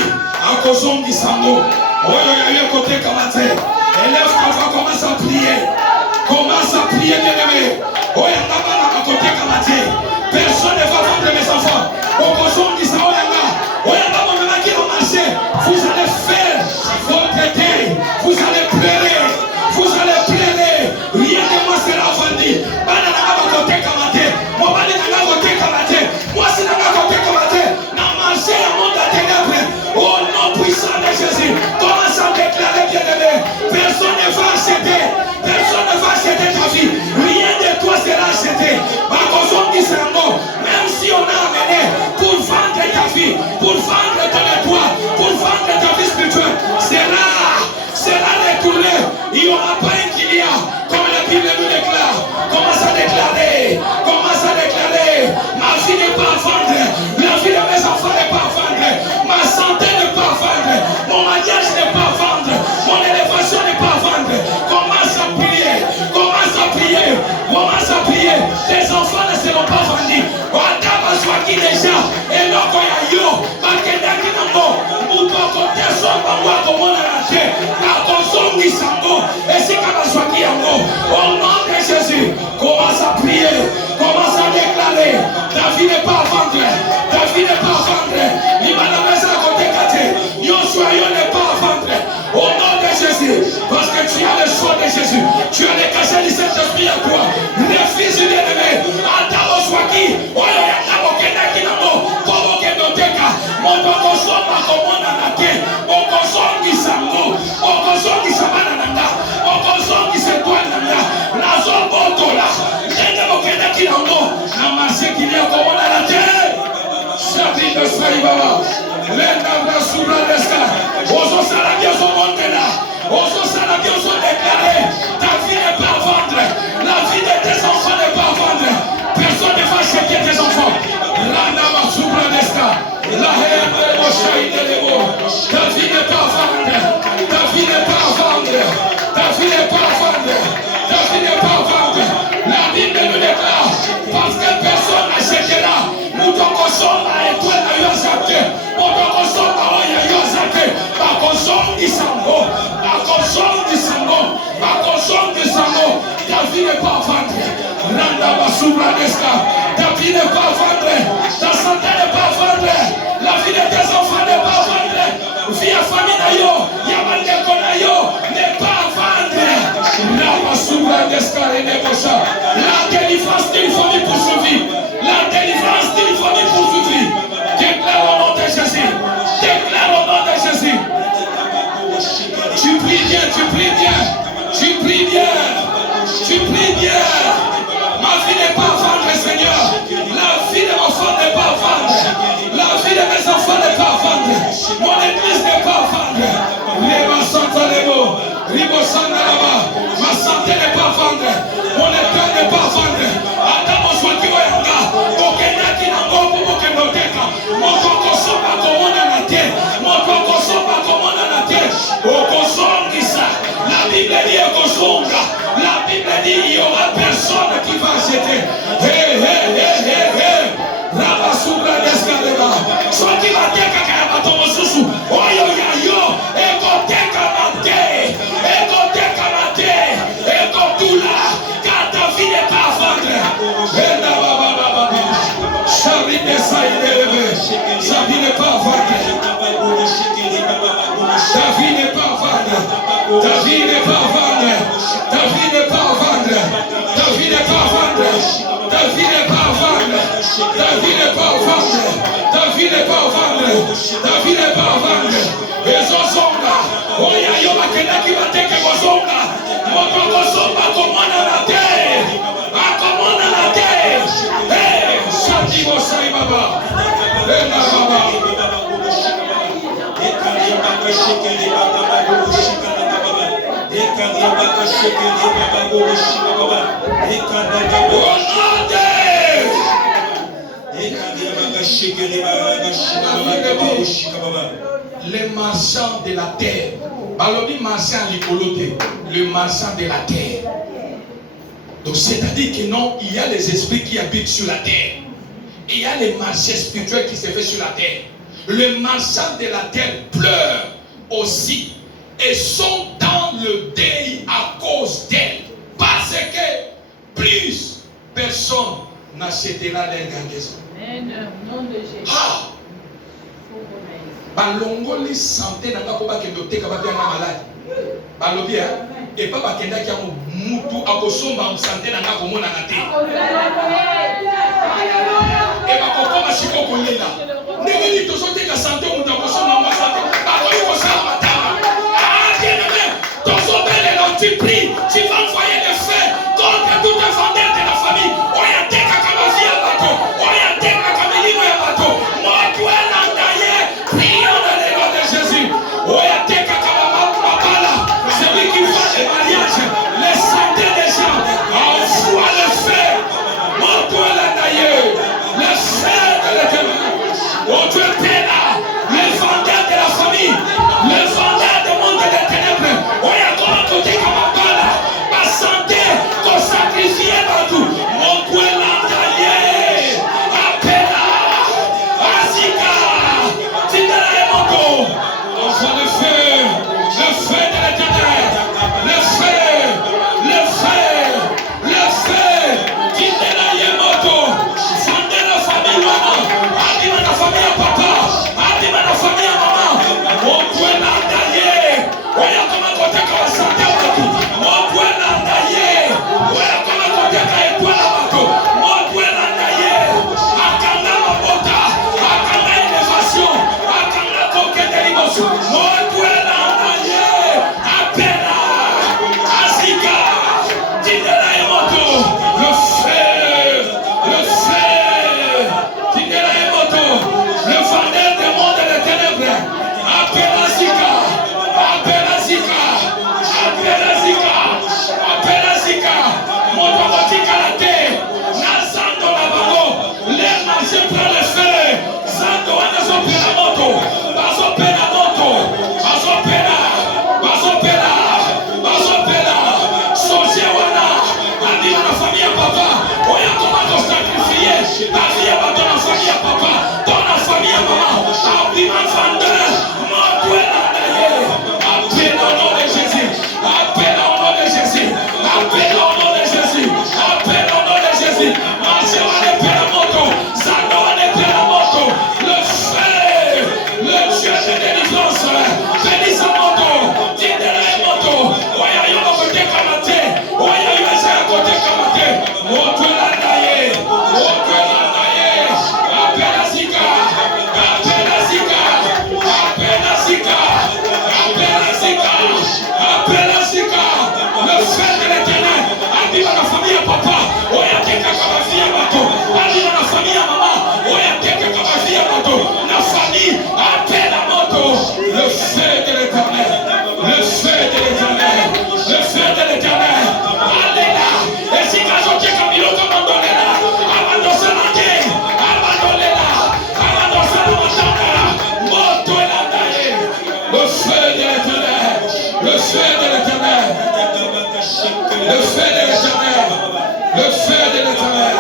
akozongi sango. Oh, il y a eu un côté comme ça. Élève ta voix, commence à prier. Commence à prier, bien-aimé. Oh, il y a un côté comme ça. Personne ne va vendre mes enfants. Au cochon qui s'en va. Oh, il y a un moment qui va marcher. Vous allez faire votre été. Vous allez pleurer. Vous allez pleurer. Rien de moi sera vendu. Moi, c'est dans ma côté comme ça. Dans marcher le monde à ténèbres. Au nom puissant de Jésus. Commence à déclarer, bien-aimé. Personne ne va acheter. Personne ne va acheter ta vie. Rien de toi sera acheté. Même si on a amené pour vendre ta vie, pour vendre ton étoile, pour vendre ta vie spirituelle, sera retourné. Il n'y aura pas un qu'il y a, comme la Bible nous déclare. Commence à déclarer. Commence à déclarer. Ma vie n'est pas à vendre. La vie de mes enfants n'est pas à vendre. Ma santé n'est pas à vendre. Mon mariage n'est pas à vendre. Mon élévation n'est pas à vendre. Commence à prier. Commence à prier. Commence à prier. Tes enfants ne seront pas vendus. Wadaba swaki déjà. Et donc il y a yo. Makenda kinambo. Mutoko teso bangwa komona na te. Na konsongi sango. Et si kama swaki yango. Au nom de Jésus. Commence à prier. Commence à déclarer. Ta vie n'est pas à vendre. Ta vie n'est pas à vendre. L'imana mesa côté kate. Yoshua yo n'est pas à vendre. Au nom de Jésus. Parce que tu as le choix de Jésus. Tu as le cachet du Saint-Esprit à toi. Refuse du bien-aimé. Atao swaki. Oyo yakabo kenda kinamo. Kobo kendo teka. Moto kosoma komona na te. Okosongi sango. Okosongi samana nanga. Okosongi setwa nanga. Nazo botola. Kenda mokenda kinamo. Namase kilia komona na te. Shabi de Saibaba. Lenda na subra deska. Oso salabia so montena. Oso salabia so déclaré. Ta vie n'est pas à vendre. La vie de tes enfants n'est pas à vendre. Personne ne va acheter tes enfants. Lenda na subra deska. La haine de Moshaï de Léo. Ta vie n'est pas à vendre. Ta vie n'est pas à vendre. Ta vie n'est pas à vendre. Ta vie n'est pas à vendre. La Bible nous déclare. Parce que personne n'achètera. Mutokosoma etwe na yozate. Mutokosoma oya yozate. Bakosongi sango. Bakosongi sango. Bakosongi sango. Ta vie n'est pas à vendre. Randa basubra deska. Ta vie n'est pas à vendre. Ta santé n'est pas à vendre. La vie de tes enfants n'est pas à vendre. Vie à famille na yo. Yamandeko na yo. N'est pas à vendre. La basubra deska renegosha. La délivrance d'une famille poursuivie. La délivrance d'une famille poursuivie. Déclare au nom de Jésus. Déclare au nom de Jésus. Tu pries bien, tu pries bien. Tu pries bien. Tu pries bien. Ma vie n'est pas à vendre, Seigneur. La vie de mon enfant n'est pas à vendre. La vie de mes enfants n'est pas à vendre. Mon église n'est pas à vendre. Lema Santa Lemo. Ribo Santa Lama. Ma santé n'est pas à vendre. Mon état n'est pas à vendre. Adamo Swaki Wayanga. Okenda Kinango Bokendoteka. Mon Koko Soba Komona Nate. Mon Koko Soba Komona Nate. Okosongisa. La Bible dit Okosonga. La Bible dit il n'y aura personne qui va acheter. Hé, hé, hé, hé, hé. Rabasubra Deskaleba. Soit qui va dire Kakarabato Susu. Oyo Yayo. Ekoteka Mate. Ekoteka Mate. Ekotula. Car ta vie n'est pas à vendre. Enda Baba Baba. Charlie Dessaïdebe. Sa vie n'est pas à vendre. Ta vie n'est pas à vendre. Ta vie n'est pas à vendre. Ta vie n'est pas à vendre. Ta vie n'est pas à vendre. Ta vie n'est pas à vendre. Ta vie n'est pas à vendre. Ta vie n'est pas à vendre. Ta vie n'est pas à vendre. Ezosonga. Oya yo bakenda kibateke kozonga. Moto kozonga komona na te. Akomona na te. Hey, Shati Bosai Baba. Ena Baba. Les marchands de la terre. Balobi marchand l'icoloté. Le marchand de la terre. Donc c'est-à-dire que non, il y a les esprits qui habitent sur la terre. Et il y a les marchés spirituels qui se font sur la terre. Le marchand de la terre pleure aussi et sont dans le deuil à cause d'elle. Parce que plus personne n'achètera leur gargaison. Amen. Au nom de Jésus. Ah! Balongoli santé nanga ko bakendo teka babia na malade. Balobi hein? Et pas bakenda ki amo mutu akosomba santé nanga ko mona na te. Et ba kokoma siko kolela. Ndenge ni tozoteka santé mutu akosomba ma santé. Ba ko yiko sala matanga. Ah bien aimé, tozobele l'antiprix, tu vas envoyer des faits contre tout vendeur de la famille. Oya teka kama via bato. Oya teka kama limo ya bato. Moi toi landaye. Prions dans le nom de Jésus. Oya teka kama mapala. Celui qui fait le mariage, les santé des gens, envoie le feu. Moi toi landaye. Le feu de l'éternel. Oh Dieu t'es là. Le vendeur de la famille. Le vendeur du monde des ténèbres. Oya kama kote kama pala. Ma santé, qu'on sacrifie partout. Mon Dieu landaye. Appela. Azika. Envoie le feu de l'éternel, le feu, Tindela Yemoto, fondez la famille maman, abîme la famille à papa, abîme la famille à maman, mon Dieu l'andaye, oya comment côté comme santé à batou, mon Dieu l'andaye, oya comment côté comme étoile à batou, mon Dieu l'andaye, akanda mabota, akanda innovation, akanda coquet de l'émotion, mon Dieu l'andaye, appela, azika, Tindela Yemoto, le feu, Tindela Yemoto, le vendeur des mondes et des ténèbres, appela Zika, mon papa Zika la terre, Nazando la bango, les marchés prennent le feu, Zando a la moto, Bazopela, Sojewana, Adi la famille à papa, Oya comment sacrifier, la vie à dans la famille à papa, dans la famille à maman, Abdi ma vendeur, mon Dieu l'andaye, appelle au nom de Jésus, appelle au nom de Jésus, appelle au nom de Jésus, appelle au nom de Jésus, Marchez à la moto, Zando à la moto, le feu, le Dieu de délivrance, bénis sa moto, Tindela moto, Oya yomo kote kamate, Oya yomo kote kamate, Moto l'andaye, appelle Zika, le feu de l'éternel, abîme la famille à papa, Oya teka kama fille à bateau, abîme la famille à maman, Oya teka kama fille à bateau, la famille appelle la moto, le feu de l'éternel, le feu de l'éternel, le feu de l'éternel, alléluia, et si quand je tiens comme il a abandonné là, abandonne sa langue, abandonne là, abandonne sa langue, moto et la taille, le feu de l'éternel, le feu de l'éternel, le feu de l'éternel, le feu de l'éternel,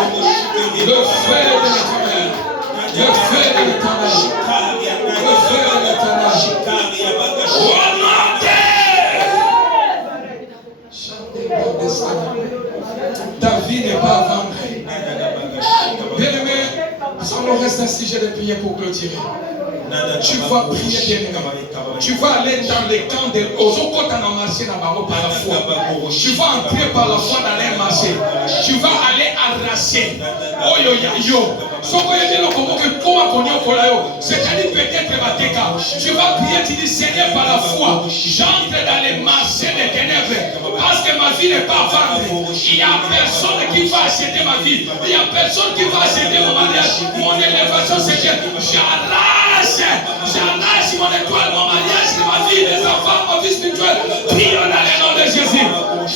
le feu de l'éternel, le feu de l'éternel, le feu de l'éternel. Ta vie n'est pas à vendre. Bien-aimé, on reste ainsi, j'ai de prier pour clôturer. Tu vas prier, bien-aimé. Tu vas aller dans les camps de marché par la foi. Tu vas entrer par la foi dans les marchés. Tu vas aller arracher. C'est-à-dire peut-être tu vas prier, tu dis Seigneur par la foi, j'entre dans les marchés des ténèbres parce que ma vie n'est pas à vendre. Il n'y a personne qui va acheter ma vie. Il n'y a personne qui va acheter mon mariage. Mon élévation, c'est que j'arrache mon étoile, mon mariage, ma vie, mes enfants, ma vie spirituelle. Prions dans le nom de Jésus.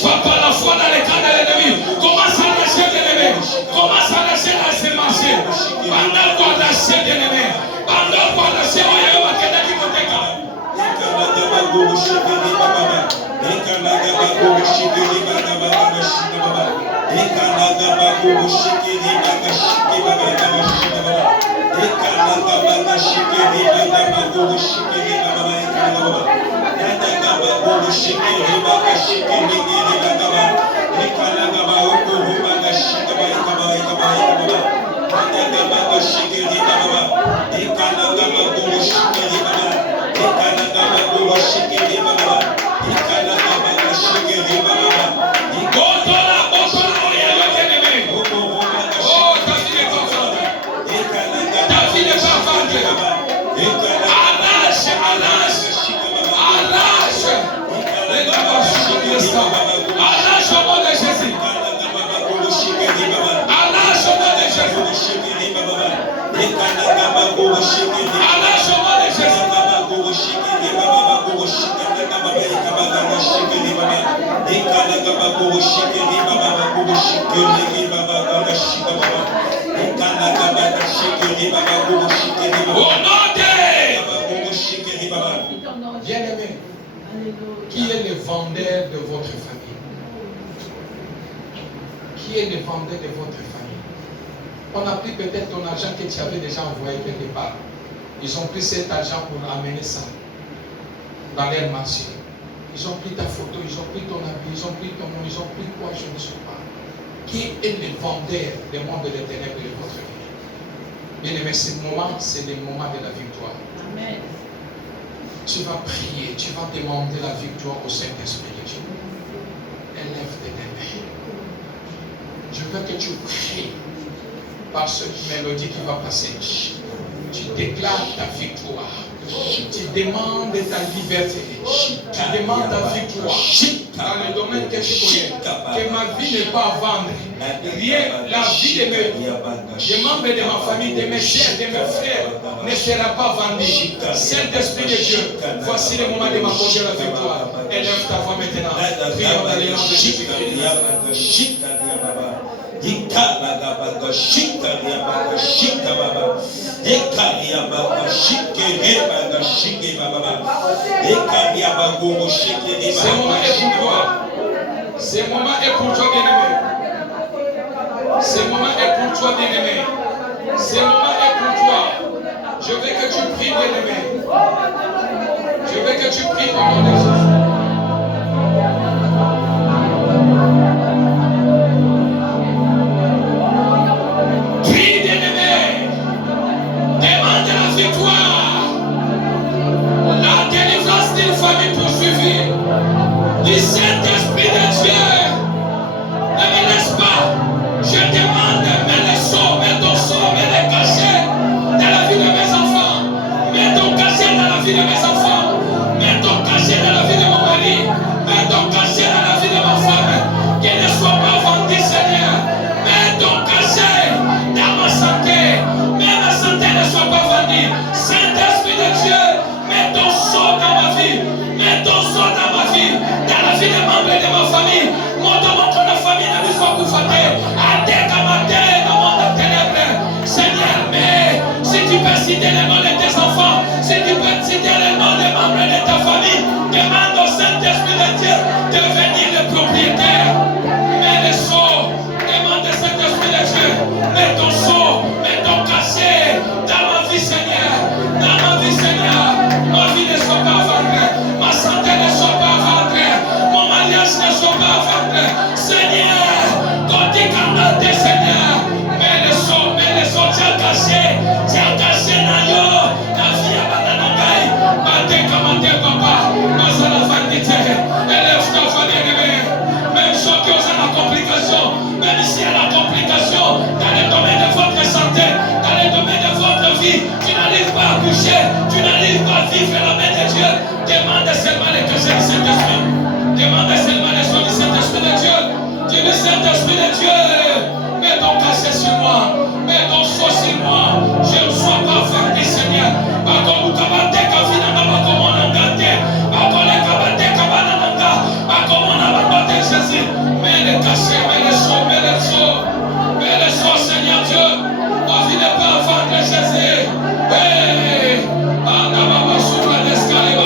Va par la foi dans les camps de l'ennemi. Commence à lâcher l'ennemi. Commence à lâcher dans ces marchés. Pendant quoi lâcher l'ennemi. Pendant quoi lâcher, on y a un paquet de l'hypothèque. Bien-aimé, qui est le vendeur de votre famille? Qui est le vendeur de votre famille? On a pris peut-être ton argent que tu avais déjà envoyé quelque part. Ils ont pris cet argent pour amener ça dans leur marché. Ils ont pris ta photo, ils ont pris ton habit, ils ont pris ton nom, ils ont pris quoi, je ne sais pas. Qui est le vendeur des mondes des ténèbres de votre vie? Bien aimé, ce moment, c'est le moment de la victoire. Amen. Tu vas prier, tu vas demander la victoire au Saint-Esprit de Dieu. Élève tes mains. Je veux que tu pries par cette mélodie qui va passer. Tu déclares ta victoire. Tu demandes ta liberté. Tu demandes ta victoire dans le domaine que tu connais. Que ma vie n'est pas à vendre. Rien, la vie de mes membres de ma famille, de mes chers, de mes frères ne sera pas vendue. Saint-Esprit de Dieu, voici le moment de m'accorder la victoire. Élève ta voix maintenant. Prions dans les noms de Jésus. Ce moment est pour toi. Ce moment est pour toi, bien-aimé. Ce moment est pour toi, bien-aimé. Ce moment est pour toi. Je veux que tu pries, bien-aimé. Je veux que tu pries au nom de Jésus. Prie, bien-aimé. Demande la victoire. La délivrance d'une famille poursuivie. Du Saint-Esprit de Dieu. Ne me laisse pas. Je demande, mets les sauts, mets ton sceau, mets les cachets dans la vie de mes enfants. Mets ton cachet dans la vie de mes enfants. Mets ton cachet dans la vie de mon mari. Mets ton cachet dans la vie de ma femme. Qu'elle ne soit pas vendue, Seigneur. Mets ton cachet dans ma santé. Mais ma santé ne soit pas vendue. Saint-Esprit de Dieu, mets ton sceau dans ma vie. Mets ton sceau dans ma vie. Dans la vie des membres de ma famille. Montre-moi que la famille ne soit pas fatiguée. Seigneur, mais si tu peux citer les noms de tes enfants, si tu peux citer les noms des membres de ta famille, demande au Saint-Esprit de Dieu de venir le propriétaire. Mets les sceaux, demande au Saint-Esprit de Dieu, mets ton sceau, mets ton cachet dans ma vie, Seigneur. Dans ma vie, Seigneur, ma vie ne soit pas vendue, ma santé ne soit pas vendue, mon mariage ne soit pas vendu. Seigneur, quand tu candidates, Seigneur, mets les sceaux, tu as caché na yo, na vie à Bananagai, Mate Kamate Papa, Masala Vandite, élève ta famille aimée, même chose que dans la complication, même si il y a la complication, dans le domaine de votre santé, dans le domaine de votre vie, tu n'arrives pas à coucher, tu n'arrives pas à vivre la main de Dieu, demande seulement le cachet du Saint-Esprit, demande seulement le soin du Saint-Esprit de Dieu, dis le Saint-Esprit de Dieu, mets ton cachet sur moi. Mets ton sceau sur moi. Je ne sois pas vendu, Seigneur. Pas comme vous kabate kavina na pas comme on a gâté. Pas comme les kabate kabana nanga. Pas comme on a abandonné Jésus. Mets les cachets, mets les sceaux, mets les sceaux. Mets les sceaux, Seigneur Dieu. Ma vie n'est pas vendre Jésus. Hey, Anababa sur l'escalier.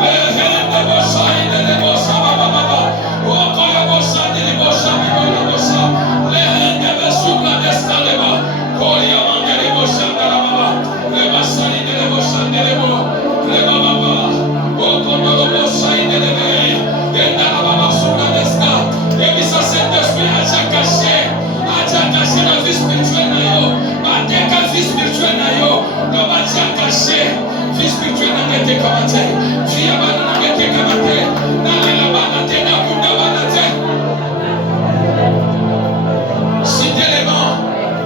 Hey, de bossa, de bossa, baba baba. Oh, quand il bossa, de bossa, baba bossa. caché, vie spirituelle n'a pas été commentée, vie abandonnée n'a pas été commentée, dans les labanate, dans le labanate. Citer les noms,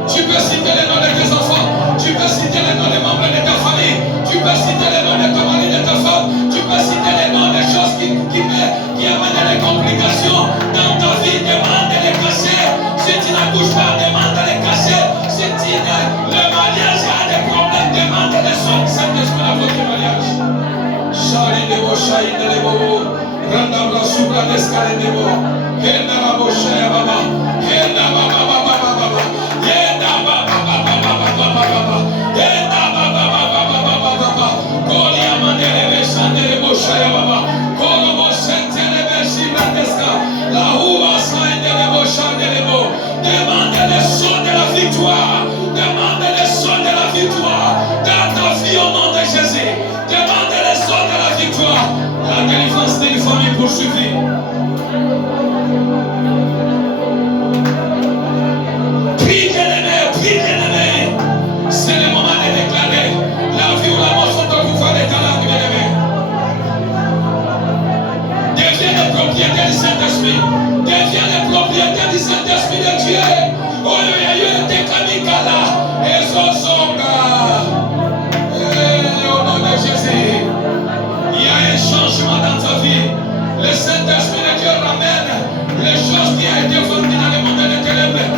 tu peux citer les noms de tes enfants, tu peux citer les noms des membres de ta famille, tu peux citer les noms de ton mari, de ta femme, tu peux citer les noms des choses qui amènent des complications dans ta vie, demande de les cacher. Si tu n'accouches pas, demande de les cacher. Si le mariage a des problèmes, demande de sortir Saint-Esprit dans votre mariage. Chari de vos chaïs de l'ébo, Randabla Soubla d'Escalé de vos, Henda Rabo Chaya Baba, Henda Baba Baba Baba, Henda Baba Baba Baba Baba, Henda Baba Baba Baba Baba, Koli Amandele Beshande de vos Chaya Baba, Kolobo Sentele Beshibla d'Esca, La Hua Saïde de vos Chande de vos, demande le son de la victoire, demande le son de la victoire, dans ta vie au nom de Jésus, demande le son de la victoire, la délivrance d'une famille poursuivie. Prie bien-aimé, c'est le moment de déclarer la vie ou la mort sont au pouvoir de ta langue, bien-aimé. Deviens le propriétaire du Saint-Esprit, deviens le propriétaire du Saint-Esprit de Dieu. Oh, il y a eu des kamikala et Zozonga. Au nom de Jésus, il y a un changement dans ta vie. Le Saint-Esprit de Dieu ramène les choses qui ont été vendues dans le monde des ténèbres.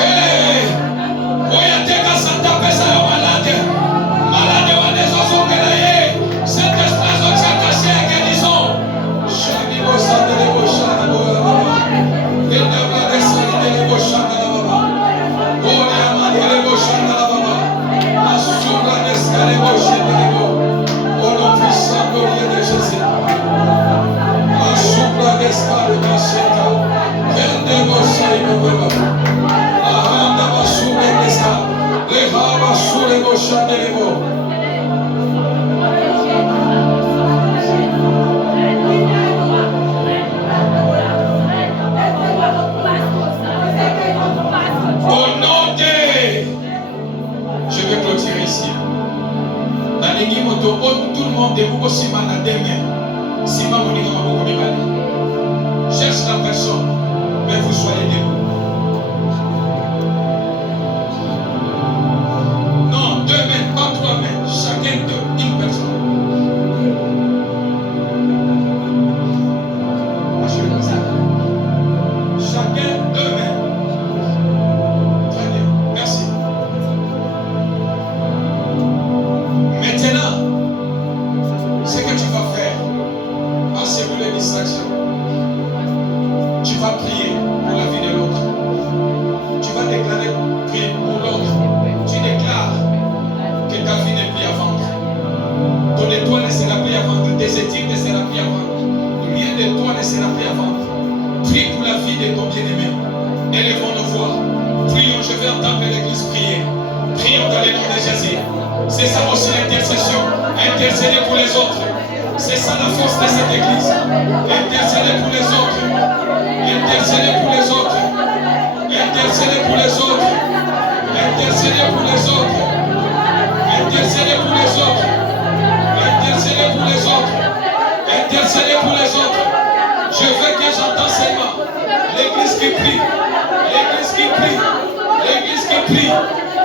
Hey, oyateka Santa Pesa ya malade wa nezo zongelaye. Saint-Esprit azocha caché à guérison. Chani bo sandele bo shana bo baba. Venda bla de sandele bo shana baba. Boni amandele bo shana baba. Asubra de scale bo shana bo. Au nom puissant glorieux de Jésus. Asubra de scale bo shana. Vende bo shana baba. Ahanda bo subra de scale. Lehaba sure bo shana bo. Je vais clôturer ici. Dans l'église, tout le monde debout aussi mal à demain. Si ma monica m'a beaucoup mal. Cherche la personne, mais vous soyez debout. Non, 2 mains, pas 3 mains. Chacun une personne. Chacun 2 mains. Très bien, merci. Maintenant, ce que tu vas faire, assure les distractions. Tu vas prier pour la vie de l'autre. Tu vas déclarer prier pour l'autre. Tu déclares que ta vie n'est plus à vendre. Ton étoile ne sera plus à vendre. Tes études ne seront plus à vendre. Rien de toi ne sera plus à vendre. Prie pour la vie de ton bien-aimé. Élevons nos voix. Prions, je vais entendre l'église prier. Prions dans le nom de Jésus. C'est ça aussi l'intercession. Intercéder pour les autres. C'est ça la force de cette église. Intercéder pour les autres. Intercéder pour les autres. Intercéder pour les autres. Intercéder pour les autres. Intercéder pour les autres. Intercéder pour les autres. Intercéder pour les autres. Je veux que j'entende seulement l'église qui prie. L'église qui prie. L'église qui prie.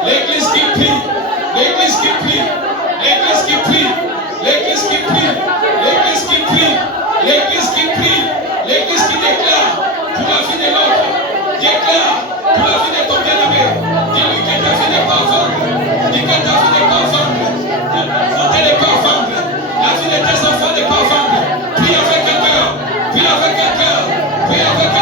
L'église qui prie. L'église qui prie. L'église qui prie. L'église qui prie. L'église qui prie. L'église qui prie. L'église qui déclare pour la vie de l'autre. Déclare pour la vie de ton bien-aimé. Dis-lui que ta vie n'est pas à vendre. Dis que ta vie n'est pas à vendre. Ta n'est pas à vendre. La vie de tes enfants n'est pas à vendre. Prie avec un cœur. Prie avec un cœur. Prie avec un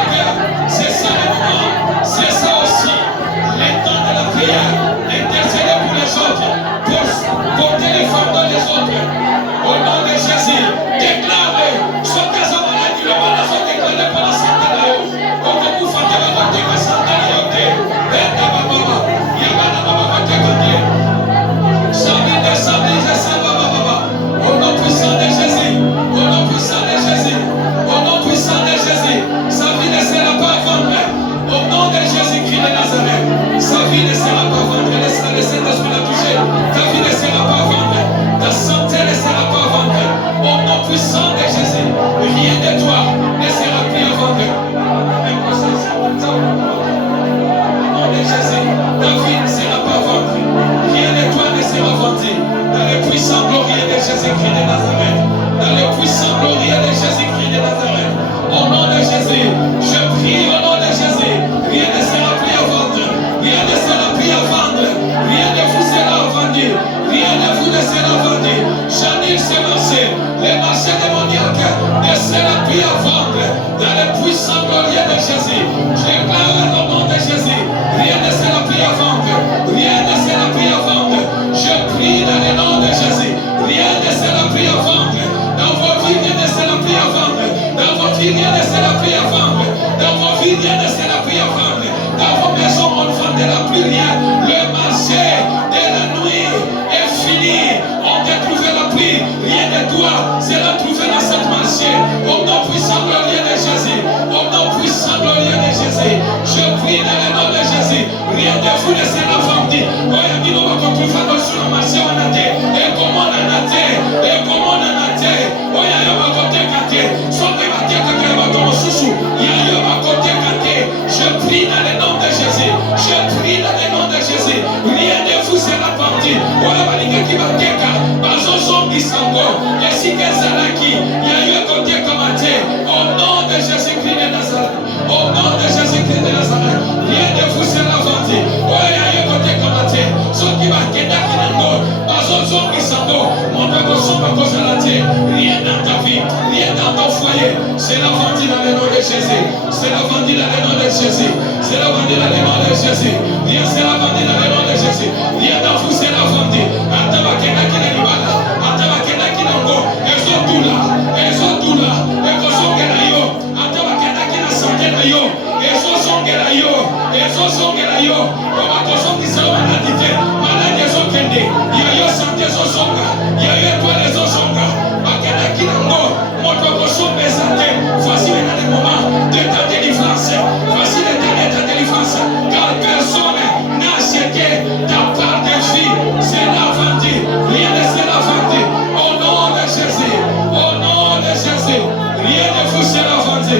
glorieux de Jésus. Je déclare au nom de Jésus. Rien ne sera pris à vendre. Rien ne sera pris à vendre. Je prie dans le nom de Jésus. Rien ne sera pris à vendre. Dans vos vies, rien ne sera pris à vendre. Dans vos vies, rien ne sera pris à vendre. Dans vos vies, rien ne sera pris à vendre. Dans vos maisons, on ne vendra plus rien. Le marché de la nuit est fini. On t'a trouvé le prix. Rien de toi sera trouvé dans cette marché. Au nom puissant glorieux de Jésus. Au nom puissant glorieux de Jésus. Je prie dans le nom de Jésus. Rien de vous ne sera vendu. Oyez, nous allons trouver sur le marché. On a dit. Et comment on a dit. Et comment on a dit. Oyez, on va côté côté. Soit que va dire que tu vas tomber sous. On va côté côté. Je prie dans le nom de Jésus. Je prie dans le nom de Jésus. Rien de vous sera vendu. Oyez, on va dire que va dire que Bazozo Isango. Et si que ça là qui. Il y a eu un côté comme un thé. Au nom de Jésus-Christ de Nazareth. Au nom de Jésus-Christ de Nazareth. Rien de vous sera vendu. Oyez, il y a eu un côté comme un thé. Ce qui va quitter Kinango. Bazozo Isango. Mon père son pas cause de la thé. Rien dans ta vie. Rien dans ton foyer. C'est la vendu dans le nom de Jésus. C'est la vendu dans le nom de Jésus. C'est la vendu dans le nom de Jésus. Rien c'est la vendu dans le nom de Jésus. Rien dans vous c'est la vendu. Atabakena Kinanibala. Atabakena Kinango. Elles sont tout là. Elles sont tout là. Elles sont Gelayo. Atabakena Kina Santé Nayo. Elles sont Gelayo. Elles sont Gelayo. On va consommer ça au maladie. Maladie sont Kende. Il y a eu santé Sosonga. Il y a eu étoile Sosonga. Bakena Kinango. Montre que son santé. Voici maintenant le moment de ta délivrance. Voici le temps de ta délivrance. Car personne n'a acheté ta part de vie. C'est la vendu. Rien ne sera vendu. Au nom de Jésus. Au nom de Jésus. Rien ne vous sera vendu.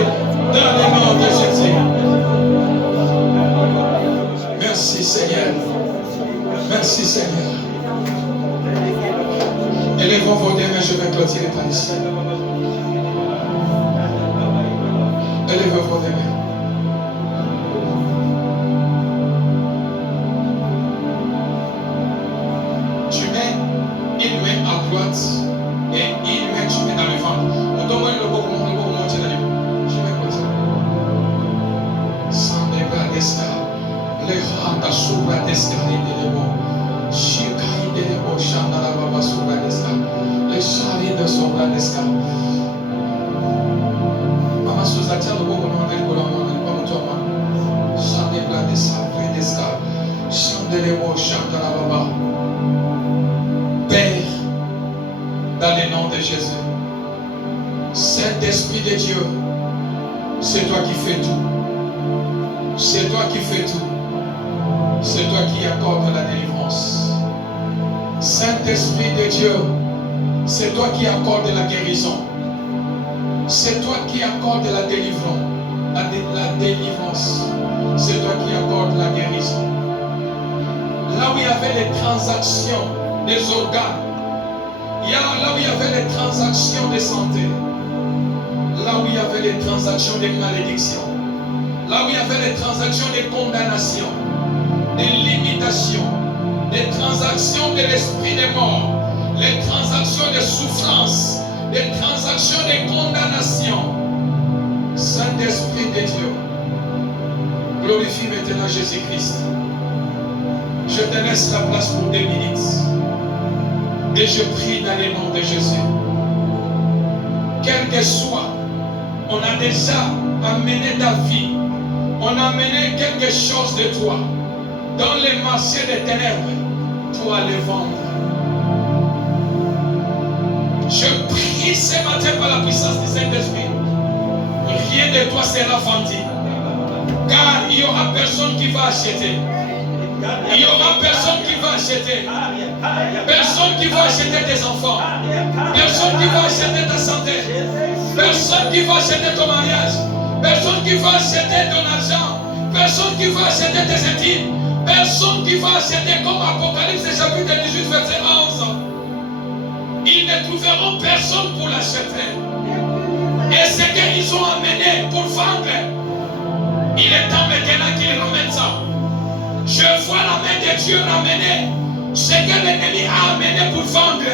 Dans le nom de Jésus. Merci Seigneur. Merci Seigneur. Élevons vos mains, mais je vais clôturer par ici. Élevez vos mains. Tu mets une main à droite et une main tu mets dans le ventre. On demande le beau comment tu l'as dit. Je vais comme ça. Sans les bras d'escale. Les rangs à soubra d'escale de l'ébo. Chicaï de l'ébo. Chandala baba soubra d'escale. Les chariots de soubra d'escale. Maman Souzatia, le beau comment on dit pour l'homme. Chandala d'escale. Chandela Chandala baba. Père, dans le nom de Jésus, Saint-Esprit de Dieu, c'est toi qui fais tout. C'est toi qui fais tout. C'est toi qui accordes la délivrance. Saint-Esprit de Dieu, c'est toi qui accordes la guérison. C'est toi qui accordes la délivrance. La délivrance. C'est toi qui accordes la guérison. Là où il y avait les transactions des organes, là où il y avait les transactions de santé, là où il y avait les transactions de malédiction, là où il y avait les transactions de condamnation, de limitation, les transactions de l'esprit de mort, les transactions de souffrance, les transactions de condamnation. Saint-Esprit de Dieu, glorifie maintenant Jésus-Christ. Je te laisse la place pour 2 minutes. Et je prie dans le nom de Jésus. Quel que soit, on a déjà amené ta vie. On a amené quelque chose de toi dans les marchés des ténèbres pour aller vendre. Je prie ce matin par la puissance du Saint-Esprit. Rien de toi sera vendu. Car il n'y aura personne qui va acheter. Il n'y aura personne qui va acheter. Personne qui va acheter tes enfants. Personne qui va acheter ta santé. Personne qui va acheter ton mariage. Personne qui va acheter ton argent. Personne qui va acheter tes études. Personne qui va acheter comme Apocalypse chapitre 18 verset 11. Ils ne trouveront personne pour l'acheter. Et ce qu'ils ont amené pour vendre, il est temps maintenant qu'ils ramènent ça. Je vois la main de Dieu ramener ce que l'ennemi a amené pour vendre.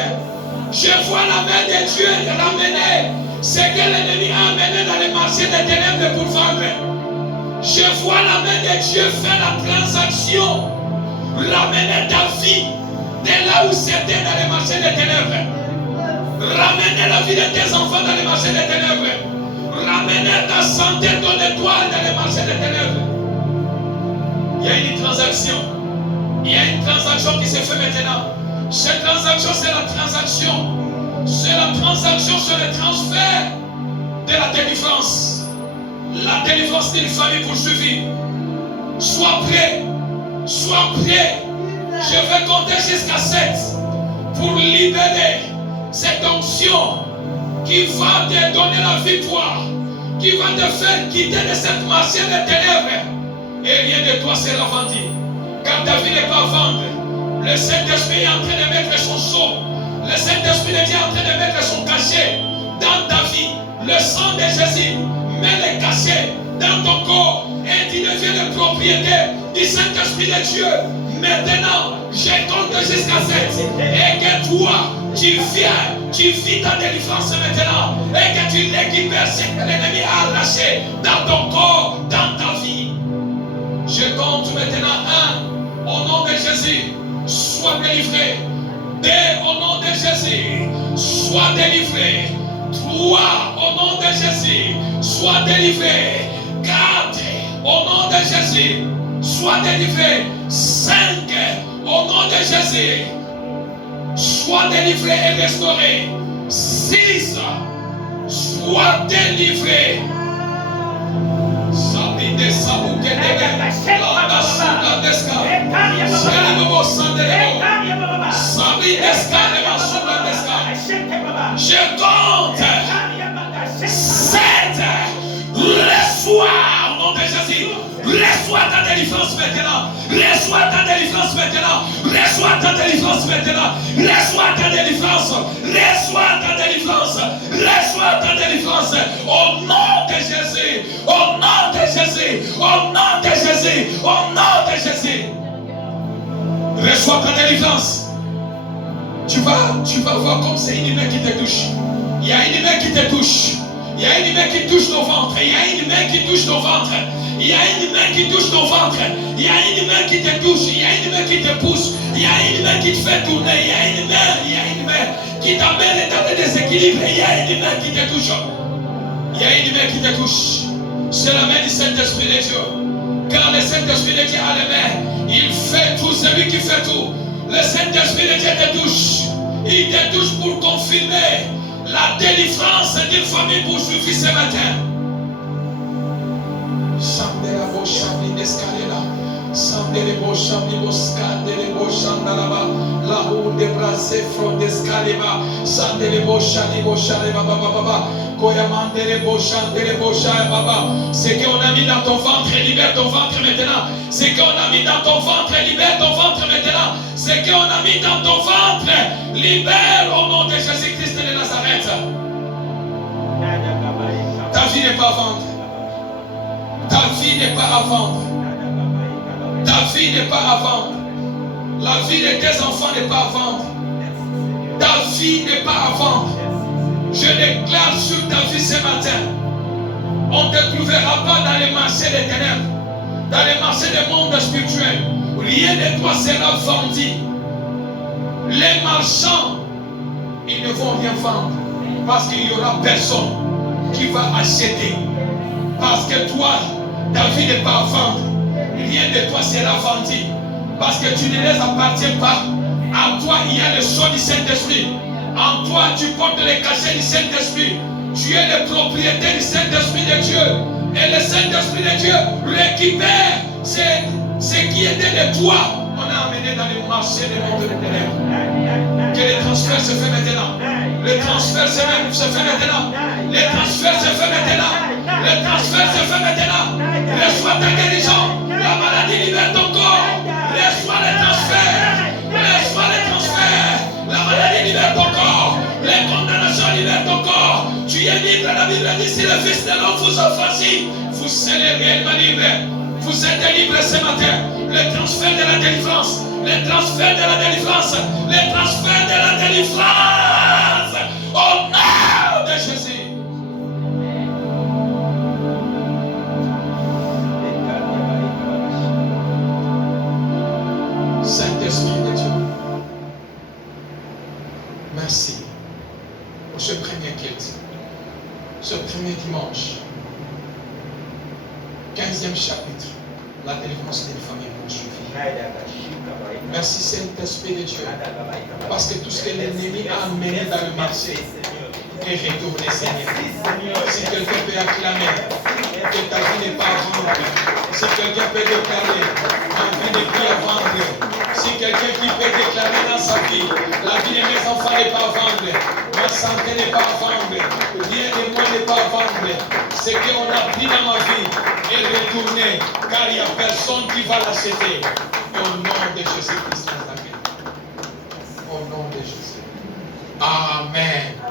Je vois la main de Dieu ramener ce que l'ennemi a amené dans les marchés des ténèbres pour vendre. Je vois la main de Dieu faire la transaction, ramener ta vie de là où c'était dans les marchés des ténèbres. Ramener la vie de tes enfants dans les marchés des ténèbres. Ramener ta santé, ton étoile dans les marchés des ténèbres. Il y a une transaction. Il y a une transaction qui se fait maintenant. Cette transaction, c'est la transaction. C'est la transaction, c'est le transfert de la délivrance. La délivrance d'une famille poursuivie. Sois prêt. Sois prêt. Je vais compter jusqu'à 7 pour libérer cette onction qui va te donner la victoire, qui va te faire quitter de cette marché des ténèbres. Et rien de toi sera vendu. Car ta vie n'est pas à vendre. Le Saint-Esprit est en train de mettre son sceau. Le Saint-Esprit de Dieu est en train de mettre son cachet dans ta vie. Le sang de Jésus met le cachet dans ton corps. Et tu deviens le propriétaire du Saint-Esprit de Dieu. Maintenant, je compte jusqu'à 7. Et que toi, tu vis ta délivrance maintenant. Et que tu récupères ce que l'ennemi a arraché dans ton corps, dans ta vie. Je compte maintenant 1. Au nom de Jésus, sois délivré. 2. Au nom de Jésus, sois délivré. 3. Au nom de Jésus, sois délivré. 4. Au nom de Jésus, sois délivré. 5. Au nom de Jésus, sois délivré et restauré. 6. Sois délivré. Sabine Sabouke je compte 7. Reçois au nom de Jésus. Reçois ta délivrance maintenant. Reçois ta délivrance maintenant. Reçois ta délivrance maintenant. Reçois ta délivrance. Reçois ta délivrance. Reçois ta délivrance. Au nom de Jésus. Au nom de Jésus. Au nom de Jésus. Au nom de Jésus. Reçois ta délivrance. Tu vas voir comme c'est une main qui te touche. Il y a une main qui te touche. Il y a une main qui touche ton ventre. Il y a une main qui touche ton ventre. Il y a une main qui touche ton ventre. Il y a une main qui te touche. Il y a une main qui te pousse. Il y a une main qui te fait tourner. Il y a une main qui t'amène dans le déséquilibre. Il y a une main qui te touche. Il y a une main qui te touche. C'est la main du Saint-Esprit de Dieu. Car le Saint-Esprit de Dieu a les mains. Il fait tout. C'est lui qui fait tout. Le Saint-Esprit de Dieu te touche. Il te touche pour confirmer la délivrance d'une famille poursuivie ce matin. Sandela Chambi d'Escalela, Sandelebo Chambi Boscandelebo Chandalaba, la roue de Brasé Front d'Escaleba, Sandelebo Chalibo Chaleba Baba, Koyamandelebo Chandelebo Chaleba. Ce qu'on a mis dans ton ventre, libère ton ventre maintenant. Ce qu'on a mis dans ton ventre, libère ton ventre maintenant. Ce qu'on a mis dans ton ventre, libère au nom de Jésus-Christ de Nazareth. Ta vie n'est pas à vendre. Ta vie n'est pas à vendre. Ta vie n'est pas à vendre. La vie de tes enfants n'est pas à vendre. Ta vie n'est pas à vendre. Je déclare sur ta vie ce matin, on ne te trouvera pas dans les marchés des ténèbres, dans les marchés des mondes spirituels. Rien de toi sera vendu. Les marchands, ils ne vont rien vendre parce qu'il n'y aura personne qui va acheter. Parce que toi, ta vie n'est pas à vendre. Rien de toi sera vendu. Parce que tu ne les appartiens pas. En toi, il y a le sceau du Saint-Esprit. En toi, tu portes les cachets du Saint-Esprit. Tu es le propriétaire du Saint-Esprit de Dieu. Et le Saint-Esprit de Dieu récupère ce qui était de toi. On a amené dans les marchés des mondes de ténèbres. Que le transfert se fait maintenant. Le transfert se fait maintenant. Le transfert se fait maintenant. Le transfert se fait maintenant. Reçois ta guérison. La maladie libère ton corps. Reçois le transfert. Reçois le transfert. La maladie libère ton corps. Les condamnations libèrent ton corps. Tu es libre. La Bible dit si le Fils de l'homme vous affranchit, vous serez réellement libre. Vous êtes libre ce matin. Le transfert de la délivrance. Le transfert de la délivrance. Le transfert de la délivrance. Au nom de Jésus. premier culte, ce premier dimanche, 15e chapitre, la délivrance d'une famille poursuivie. Merci Saint-Esprit de Dieu, parce que tout ce que l'ennemi a amené dans le marché est retourné, Seigneur. Si quelqu'un peut acclamer que ta vie n'est pas à vendre, si quelqu'un peut déclarer ma vie n'est plus à vendre, si quelqu'un qui peut déclarer dans sa vie, la vie de mes enfants n'est pas à vendre, ma santé n'est pas à vendre, rien de moi n'est pas à vendre, ce qu'on a pris dans ma vie est retourné, car il n'y a personne qui va l'acheter. Au nom de Jésus-Christ. Au nom de Jésus. Amen.